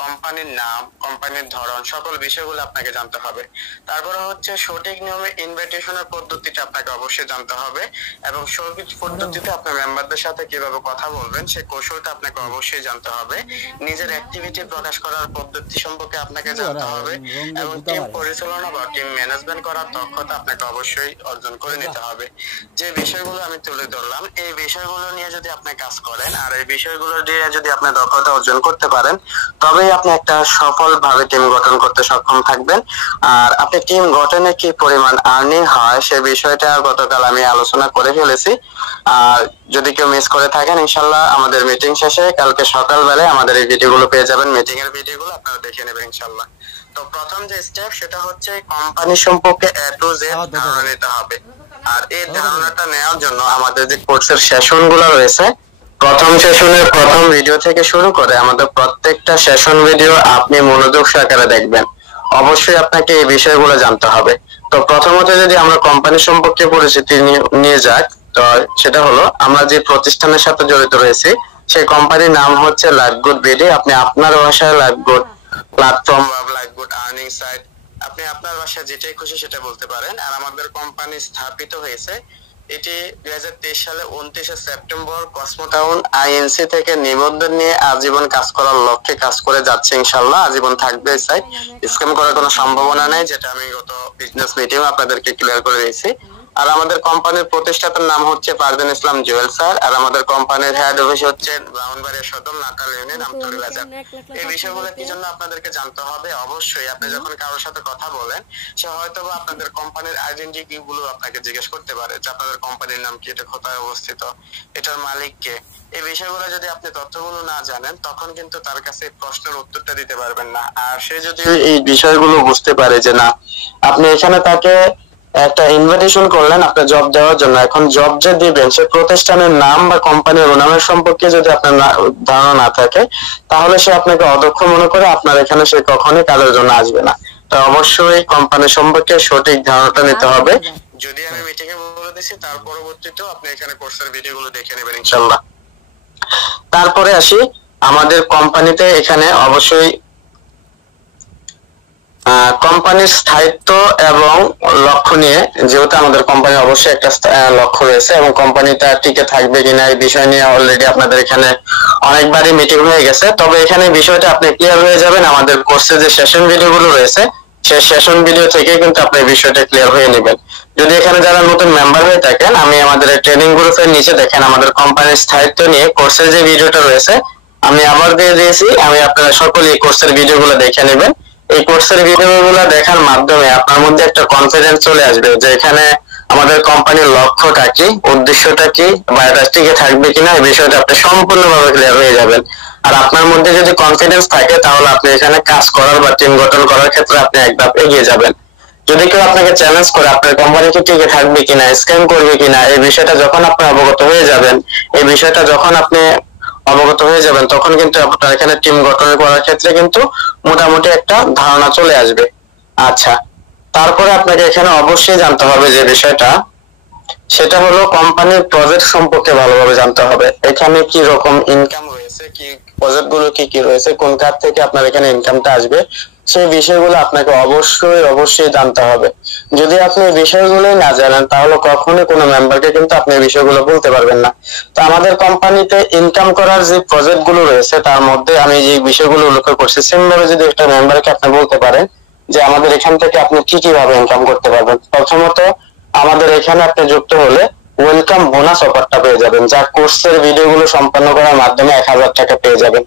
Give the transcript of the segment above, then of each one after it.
কোম্পানির নাম, কোম্পানির ধরন, সকল বিষয়গুলো আপনাকে জানতে হবে। তারপরে হচ্ছে সঠিক নিয়মে ইনভাইটেশনের পদ্ধতিটা আপনাকে অবশ্যই জানতে হবে এবং সঠিক পদ্ধতিতে আপনার মেম্বারদের সাথে কিভাবে কথা বলবেন সেই কৌশলটা আপনাকে অবশ্যই জানতে হবে। নিজের অ্যাক্টিভিটি প্রকাশ করার পদ্ধতি সম্পর্কে আপনাকে জানতে হবে এবং টিম পরিচালনা বা টিম ম্যানেজমেন্ট করার দক্ষতা আপনাকে অবশ্যই অর্জন করে নিতে হবে। যে বিষয়গুলো আমি তুলে ধরলাম, এই বিষয়গুলো নিয়ে যদি আপনি কাজ করেন আর এই বিষয়গুলো নিয়ে যদি আপনি দক্ষতা অর্জন করতে পারেন, তবেই আপনি একটা সফলভাবে টিম গঠন করতে সক্ষম থাকবেন। আর আপনি টিম গঠনে কি পরিমাণ আর্নিং হয় সে বিষয়টা গতকাল আমি আলোচনা করে ফেলেছি। আর যদি কেউ মিস করে থাকেন, ইনশাল্লাহ আমাদের মিটিং শেষে কালকে সকালবেলায় আমাদের এই ভিডিওগুলো পেয়ে যাবেন, মিটিং এর ভিডিওগুলো আপনারা দেখে নেবেন ইনশাল্লাহ। তো প্রথম যে স্টেপ সেটা হচ্ছে কোম্পানি সম্পর্কে A to Z ধারণা নিতে হবে। আর এই ধারণাটা নেওয়ার জন্য আমাদের যে কোর্সের সেশনগুলো রয়েছে, প্রথম সেশনের প্রথম ভিডিও থেকে শুরু করে আমাদের প্রত্যেকটা সেশন ভিডিও আপনি মনোযোগ সহকারে দেখবেন। অবশ্যই আপনাকে এই বিষয়গুলো জানতে হবে। তো প্রথমত যদি আমরা কোম্পানি সম্পর্কে পরিচিতি নিয়ে যাক, তো সেটা হলো আমরা যে প্রতিষ্ঠানের সাথে জড়িত রয়েছি সেই কোম্পানির নাম হচ্ছে লাইফগুড বিডি। আপনি আপনার ভাষায় লাইফগুড প্ল্যাটফর্ম বা লাইফগুড আর্নিং সাইট, আপনি আপনার ভাষায় যেটাই খুশি সেটা বলতে পারেন। আর আমাদের কোম্পানি স্থাপিত হয়েছে এটি 2023 সালে 29 সেপ্টেম্বর কসমোটাউন আইএনসি থেকে নিবন্ধন নিয়ে আজীবন কাজ করার লক্ষ্যে কাজ করে যাচ্ছে। ইনশাআল্লাহ আজীবন থাকবে এই সাইট, স্ক্যাম করার কোনো সম্ভাবনা নেই, যেটা আমি গত বিজনেস মিটিং আপনাদেরকে ক্লিয়ার করে দিয়েছি। আর আমাদের কোম্পানির প্রতিষ্ঠাতার নাম হচ্ছে পারভেজ ইসলাম জুয়েল স্যার। আর আমাদের কোম্পানির হেড অফিস হচ্ছে ব্রাহ্মণবাড়িয়া সদর নাটাল ইউনিয়ন আমতলী বাজার। এই বিষয়গুলো কি জন্য আপনাদেরকে জানতে হবে? অবশ্যই আপনি যখন কারোর সাথে কথা বলেন, সে হয়তোবা আপনাদের কোম্পানির আইডেন্টিটি গুলো আপনাকে জিজ্ঞেস করতে পারে যে আপনাদের কোম্পানির নাম কি, এটা কোথায় অবস্থিত, এটার মালিক কে। এই বিষয়গুলো যদি আপনি তথ্যগুলো না জানেন, তখন কিন্তু তার কাছে প্রশ্নের উত্তরটা দিতে পারবেন না। আর সে যদি এই বিষয়গুলো বুঝতে পারে যে না, আপনি এখানে তাকে একটা ইনভিটেশন করলেন আপনার জব দেওয়ার জন্য, এখন জব যে দিবেন সে প্রতিষ্ঠানের নাম বা কোম্পানির নামের সম্পর্কে যদি আপনার ধারণা না থাকে, তাহলে সে আপনাকে অদক্ষ মনে করে আপনার এখানে সে কখনোই কাজের জন্য আসবে না। তো অবশ্যই কোম্পানি সম্পর্কে সঠিক ধারণাটা নিতে হবে। যদি আমি মিটিং এ বলে দিছি, তার পরবর্তীতেও আপনি এখানে কোর্সের ভিডিওগুলো দেখে নেবেন ইনশাআল্লাহ। তারপরে আসি আমাদের কোম্পানিতে, এখানে অবশ্যই কোম্পানির স্থায়িত্ব এবং লক্ষ্য নিয়ে, যেহেতু আমাদের কোম্পানি অবশ্যই একটা লক্ষ্য রয়েছে এবং কোম্পানিটা টিকে থাকবে কিনা এই বিষয় নিয়ে অলরেডি আপনাদের এখানে অনেকবারই মিটিং হয়ে গেছে। তবে এখানে বিষয়টা আপনি ক্লিয়ার হয়ে যাবেন আমাদের কোর্সে যে সেশন ভিডিওগুলো রয়েছে সেই সেশন ভিডিও থেকে কিন্তু আপনি বিষয়টা ক্লিয়ার হয়ে নেবেন। যদি এখানে যারা নতুন মেম্বার হয়ে থাকেন, আমি আমাদের ট্রেনিং গ্রুপের নিচে দেখেন আমাদের কোম্পানির স্থায়িত্ব নিয়ে কোর্সের যে ভিডিওটা রয়েছে আমি আবার দিয়ে দিয়েছি। আমি আপনারা সকলেই কোর্সের ভিডিওগুলো দেখে নেবেন। এই কোর্সের ভিডিওগুলো দেখার মাধ্যমে আপনার মধ্যে একটা কনফিডেন্স চলে আসবে যে এখানে আমাদের কোম্পানির লক্ষ্যটা কি, উদ্দেশ্যটা কি, বা এটা টিকে থাকবে কিনা এই বিষয়টা আপনি সম্পূর্ণভাবে ক্লিয়ার হয়ে যাবেন। আর আপনার মধ্যে যদি কনফিডেন্স থাকে তাহলে আপনি এখানে কাজ করার বা টিম গঠন করার ক্ষেত্রে আপনি এক ধাপ এগিয়ে যাবেন। যদি কেউ আপনাকে চ্যালেঞ্জ করে আপনার কোম্পানি কি টিকে থাকবে কিনা, স্ক্যাম করবে কিনা, এই বিষয়টা যখন আপনি অবগত হয়ে যাবেন, এই বিষয়টা যখন আপনি অবগত হয়ে যাবেন, তখন কিন্তু আপনার এখানে টিম গঠন করার ক্ষেত্রে কিন্তু মোটামুটি একটা ধারণা চলে আসবে। আচ্ছা, তারপরে আপনাকে এখানে অবশ্যই জানতে হবে যে বিষয়টা, সেটা হলো কোম্পানির প্রজেক্ট সম্পর্কে ভালোভাবে জানতে হবে। এখানে কি রকম ইনকাম রয়েছে, কি প্রজেক্ট গুলো কি কি রয়েছে, কোন কাজ থেকে আপনার এখানে ইনকামটা আসবে, সেই বিষয়গুলো আপনাকে অবশ্যই জানতে হবে। যদি আপনি এই বিষয়গুলোই না জানেন তাহলে কখনোই কোনো মেম্বারকে কিন্তু আপনি এই বিষয়গুলো বলতে পারবেন না। তো আমাদের কোম্পানিতে ইনকাম করার যে প্রজেক্ট গুলো রয়েছে তার মধ্যে আমি যে বিষয়গুলো লক্ষ্য করছি, সেমভাবে যদি একটা মেম্বারকে আপনি বলতে পারেন যে আমাদের এখান থেকে আপনি কি কিভাবে ইনকাম করতে পারবেন। প্রথমত আমাদের এখানে আপনি যুক্ত হলে ওয়েলকাম বোনাস অফারটা পেয়ে যাবেন, যা কোর্সের ভিডিওগুলো সম্পন্ন করার মাধ্যমে 1000 টাকা পেয়ে যাবেন।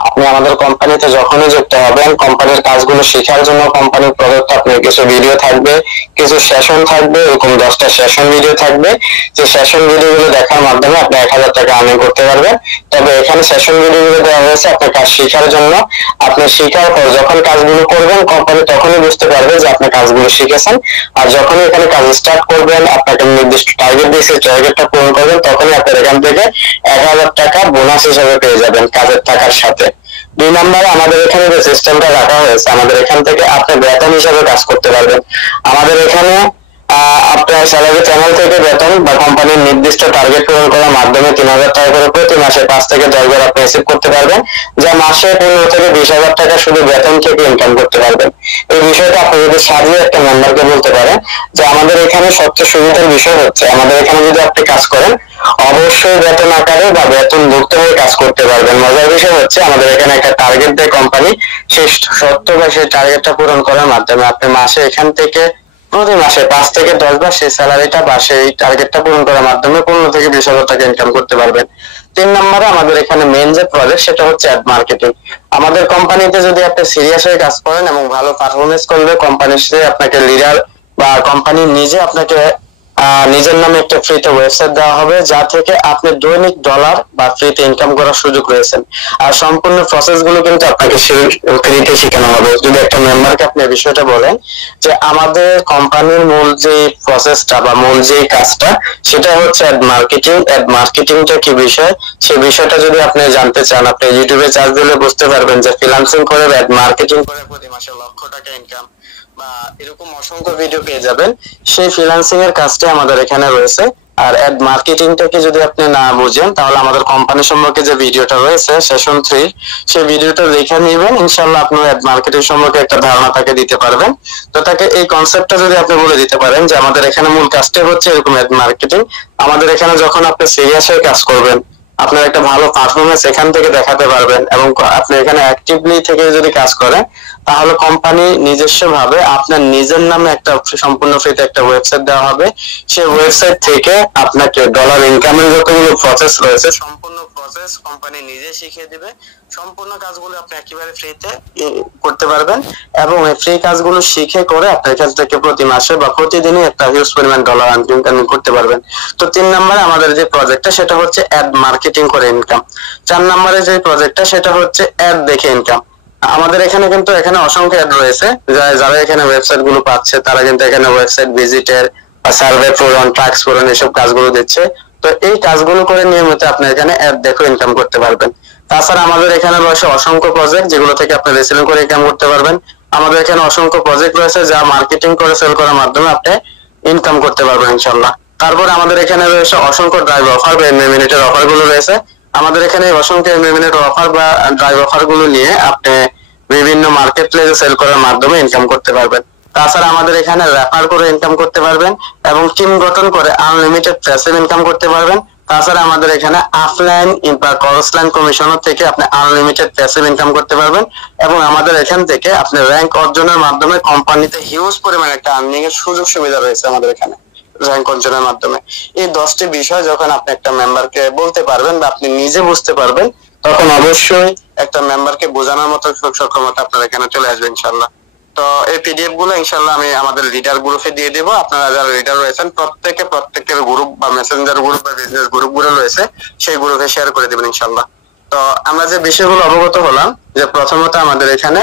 আপনি আমাদের কোম্পানিতে যখনই যুক্ত হবেন, কোম্পানির কাজগুলো শেখার জন্য কোম্পানির প্রদত্ত আপনার কিছু ভিডিও থাকবে, কিছু সেশন থাকবে, এরকম 10টা সেশন ভিডিও থাকবে। যে সেশন ভিডিওগুলো দেখার মাধ্যমে আপনি 1000 টাকা আর্নিং করতে পারবেন। তবে এখানে সেশন ভিডিওগুলো দেওয়া হয়েছে আপনার কাজ শেখার জন্য। আপনি শেখার পর যখন কাজগুলো করবেন, কোম্পানি তখনই বুঝতে পারবে যে আপনি কাজগুলো শিখেছেন। আর যখনই এখানে কাজ স্টার্ট করবেন, আপনাকে নির্দিষ্ট টার্গেট দিয়েছে, টার্গেটটা পূরণ করবেন, তখনই আপনার এখান থেকে 1000 টাকা বোনাস হিসেবে পেয়ে যাবেন কাজের টাকার সাথে। 2 নম্বরে আমাদের এখানে যে সিস্টেমটা রাখা হয়েছে, আমাদের এখান থেকে আপনি বেতন হিসাবে কাজ করতে পারবেন। আমাদের এখানে আপনার স্যালারি চ্যানেল থেকে বেতন বা কোম্পানির নির্দিষ্ট টার্গেট পূরণ করার মাধ্যমে 3,000 টাকা করে প্রতি মাসে 5 থেকে 10 বার আপনি রিসিভ করতে পারবেন, যা মাসে 15 থেকে 20,000 টাকা শুধু বেতন থেকে ইনকাম করতে পারবেন। এই বিষয়টা আপনি যদি সাজিয়ে একটা মেম্বারকে বলতে পারেন যে আমাদের এখানে সবচেয়ে সুবিধার বিষয় হচ্ছে আমাদের এখানে যদি আপনি কাজ করেন অবশ্যই বেতন আকারে বা বেতন ভুক্ত হয়ে কাজ করতে পারবেন। মজার বিষয় হচ্ছে আমাদের এখানে একটা টার্গেট দেয় কোম্পানি, সেই সত্য বা সেই টার্গেটটা পূরণ করার মাধ্যমে আপনি মাসে এখান থেকে প্রতি মাসে 5 থেকে 10 বার সেই স্যালারিটা বা সেই টার্গেটটা পূরণ করার মাধ্যমে 15 থেকে 20,000 টাকা ইনকাম করতে পারবেন। 3 নম্বরে আমাদের এখানে মেইন যে প্রজেক্ট সেটা হচ্ছে অ্যাড মার্কেটিং। আমাদের কোম্পানিতে যদি আপনি সিরিয়াস হয়ে কাজ করেন এবং ভালো পারফরমেন্স করলে কোম্পানি সে আপনাকে লিডার বা কোম্পানি নিজে আপনাকে নিজের নামে একটা ফ্রিতে ওয়েবসাইট দেওয়া হবে, যা থেকে আপনি দৈনিক ডলার বা ফ্রিতে ইনকাম করার সুযোগ রয়েছে। আর সম্পূর্ণ প্রসেস গুলো কিন্তু আপনাকে ফ্রিতে শেখানো হবে। যদি একটা মেম্বারকে আপনি এই বিষয়টা বলেন যে আমাদের কোম্পানির মূল যে প্রসেসটা বা মূল যে কাজটা সেটা হচ্ছে অ্যাড মার্কেটিং, অ্যাড মার্কেটিংটা কি বিষয় সেই বিষয়টা যদি আপনি জানতে চান, আপনি ইউটিউবে সার্চ দিলে বুঝতে পারবেন যে ফ্রিল্যান্সিং করে অ্যাড মার্কেটিং করে প্রতি মাসে লক্ষ টাকা ইনকাম বা এরকম অসংখ্য ভিডিও পেয়ে যাবেন। সেই ফ্রিল্যান্সিং এর কাজটা আমাদের এখানে রয়েছে। আর অ্যাড মার্কেটিংটাকে যদি আপনি না বুঝেন তাহলে আমাদের কোম্পানি সম্পর্কে যে ভিডিওটা রয়েছে সেশন 3 সেই ভিডিওটা দেখে নেবেন, ইনশাআল্লাহ আপনি অ্যাড মার্কেটিং সম্পর্কে একটা ধারণা তাকে দিতে পারবেন। তো তাকে এই কনসেপ্টটা যদি আপনি বলে দিতে পারেন যে আমাদের এখানে মূল কাজটা হচ্ছে এরকম অ্যাড মার্কেটিং, আমাদের এখানে যখন আপনি সিরিয়াস হয়ে কাজ করবেন আপনার একটা ভালো পারফরমেন্স এখান থেকে দেখাতে পারবেন এবং আপনি এখানে অ্যাক্টিভলি থেকে যদি কাজ করেন তাহলে কোম্পানি নিজস্ব ভাবে আপনার নিজের নামে একটা সম্পূর্ণ ফ্রিতে একটা ওয়েবসাইট দেওয়া হবে। সেই ওয়েবসাইট থেকে আপনাকে ডলার ইনকামের যতগুলো প্রসেস রয়েছে সম্পূর্ণ প্রসেস কোম্পানি নিজে শিখিয়ে দিবে। সম্পূর্ণ কাজগুলো আপনি একেবারে ফ্রিতে করতে পারবেন এবং এই ফ্রি কাজগুলো শিখে করে আপনি এখান থেকে প্রতি মাসে বা প্রতিদিনই একটা হিউজ পরিমাণ ডলার ইনকাম করতে পারবেন। তো 3 নম্বরে আমাদের যে প্রজেক্টটা সেটা হচ্ছে অ্যাড মার্কেটিং করে ইনকাম। 4 নম্বরে যে প্রজেক্টটা সেটা হচ্ছে অ্যাড দেখে ইনকাম। আমাদের এখানে কিন্তু এখানে অসংখ্য অ্যাড রয়েছে, যারা এখানে ওয়েবসাইট গুলো পাচ্ছে তারা কিন্তু এখানে ওয়েবসাইট ভিজিটের বা সার্ভে পূরণ, ট্যাক্স পূরণ এসব কাজগুলো দিচ্ছে। তো এই কাজগুলো করে নিয়মিত আপনি এখানে অ্যাড দেখে ইনকাম করতে পারবেন। তাছাড়া আমাদের এখানে রয়েছে অসংখ্য প্রজেক্ট যেগুলো থেকে আপনি রিসেলিং করে ইনকাম করতে পারবেন। আমাদের এখানে অসংখ্য প্রজেক্ট রয়েছে যা মার্কেটিং করে সেল করার মাধ্যমে আপনি ইনকাম করতে পারবেন ইনশাআল্লাহ। তারপর আমাদের এখানে রয়েছে অসংখ্য ড্রাইভ অফার বা মিনিটের অফার গুলো রয়েছে। আমাদের এখানে অসংখ্য মিনিটের অফার বা ড্রাইভ অফার গুলো নিয়ে আপনি বিভিন্ন মার্কেট প্লেসে সেল করার মাধ্যমে ইনকাম করতে পারবেন। তাছাড়া আমাদের এখানে রেফার করে ইনকাম করতে পারবেন এবং টিম গঠন করে আনলিমিটেড প্যাসিভ ইনকাম করতে পারবেন। তাছাড়া আমাদের এখানে অফলাইন বা ক্রসলাইন কমিশনার থেকে আপনি আনলিমিটেড প্যাসিভ ইনকাম করতে পারবেন এবং আমাদের এখান থেকে আপনি র্যাঙ্ক অর্জনের মাধ্যমে কোম্পানিতে হিউজ পরিমাণে একটা আর্নিং এর সুযোগ সুবিধা রয়েছে আমাদের এখানে র্যাঙ্ক অর্জনের মাধ্যমে। এই 10টি বিষয় যখন আপনি একটা মেম্বারকে বলতে পারবেন বা আপনি নিজে বুঝতে পারবেন তখন অবশ্যই একটা মেম্বারকে বোঝানোর মতো সক্ষমতা আপনার এখানে চলে আসবে ইনশাআল্লাহ। তো এই পিডিএফ গুলো ইনশাআল্লাহ আমি আমাদের লিডার গ্রুপে দিয়ে দেব। আপনারা যারা লিডার রয়েছেন প্রত্যেকের গ্রুপ বা মেসেঞ্জার গ্রুপ বা বিজনেস গ্রুপ গুলো রয়েছে সেই গ্রুপে শেয়ার করে দেবেন ইনশাআল্লাহ। তো আমরা যে বিষয়গুলো অবগত হলাম যে প্রথমত আমাদের এখানে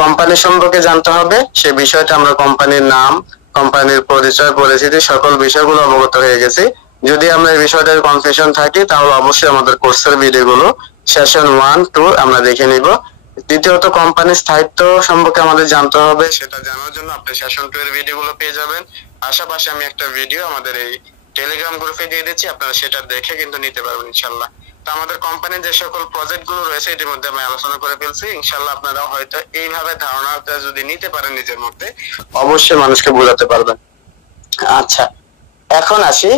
কোম্পানি সম্পর্কে জানতে হবে, সেই বিষয়টা আমরা কোম্পানির নাম, কোম্পানির পরিচয়, পরিচিতি সকল বিষয়গুলো অবগত হয়ে গেছি। যদি আমরা এই বিষয়টার কনফিউশন থাকি তাহলে অবশ্যই আমাদের কোর্সের ভিডিওগুলো সেশন 1, 2 আমরা দেখে নিব। দ্বিতীয়ত কোম্পানির স্থায়িত্ব সম্পর্কে আমাদের জানতে হবে, সেটা জানার জন্য আপনি সেশন 2 এর ভিডিওগুলো পেয়ে যাবেন। পাশাপাশি আমি একটা ভিডিও আমাদের এই টেলিগ্রাম গ্রুপে দিয়ে দিচ্ছি, আপনারা সেটা দেখে কিন্তু নিতে পারবেন ইনশাআল্লাহ। তো আমাদের কোম্পানির যে সকল প্রজেক্ট গুলো রয়েছে এটির মধ্যে আমি আলোচনা করে ফেলছি। ইনশাআল্লাহ আপনারা হয়তো এইভাবে ধারণাটা যদি নিতে পারেন নিজের মধ্যে অবশ্যই মানুষকে বোঝাতে পারবেন। আচ্ছা, এখন আসি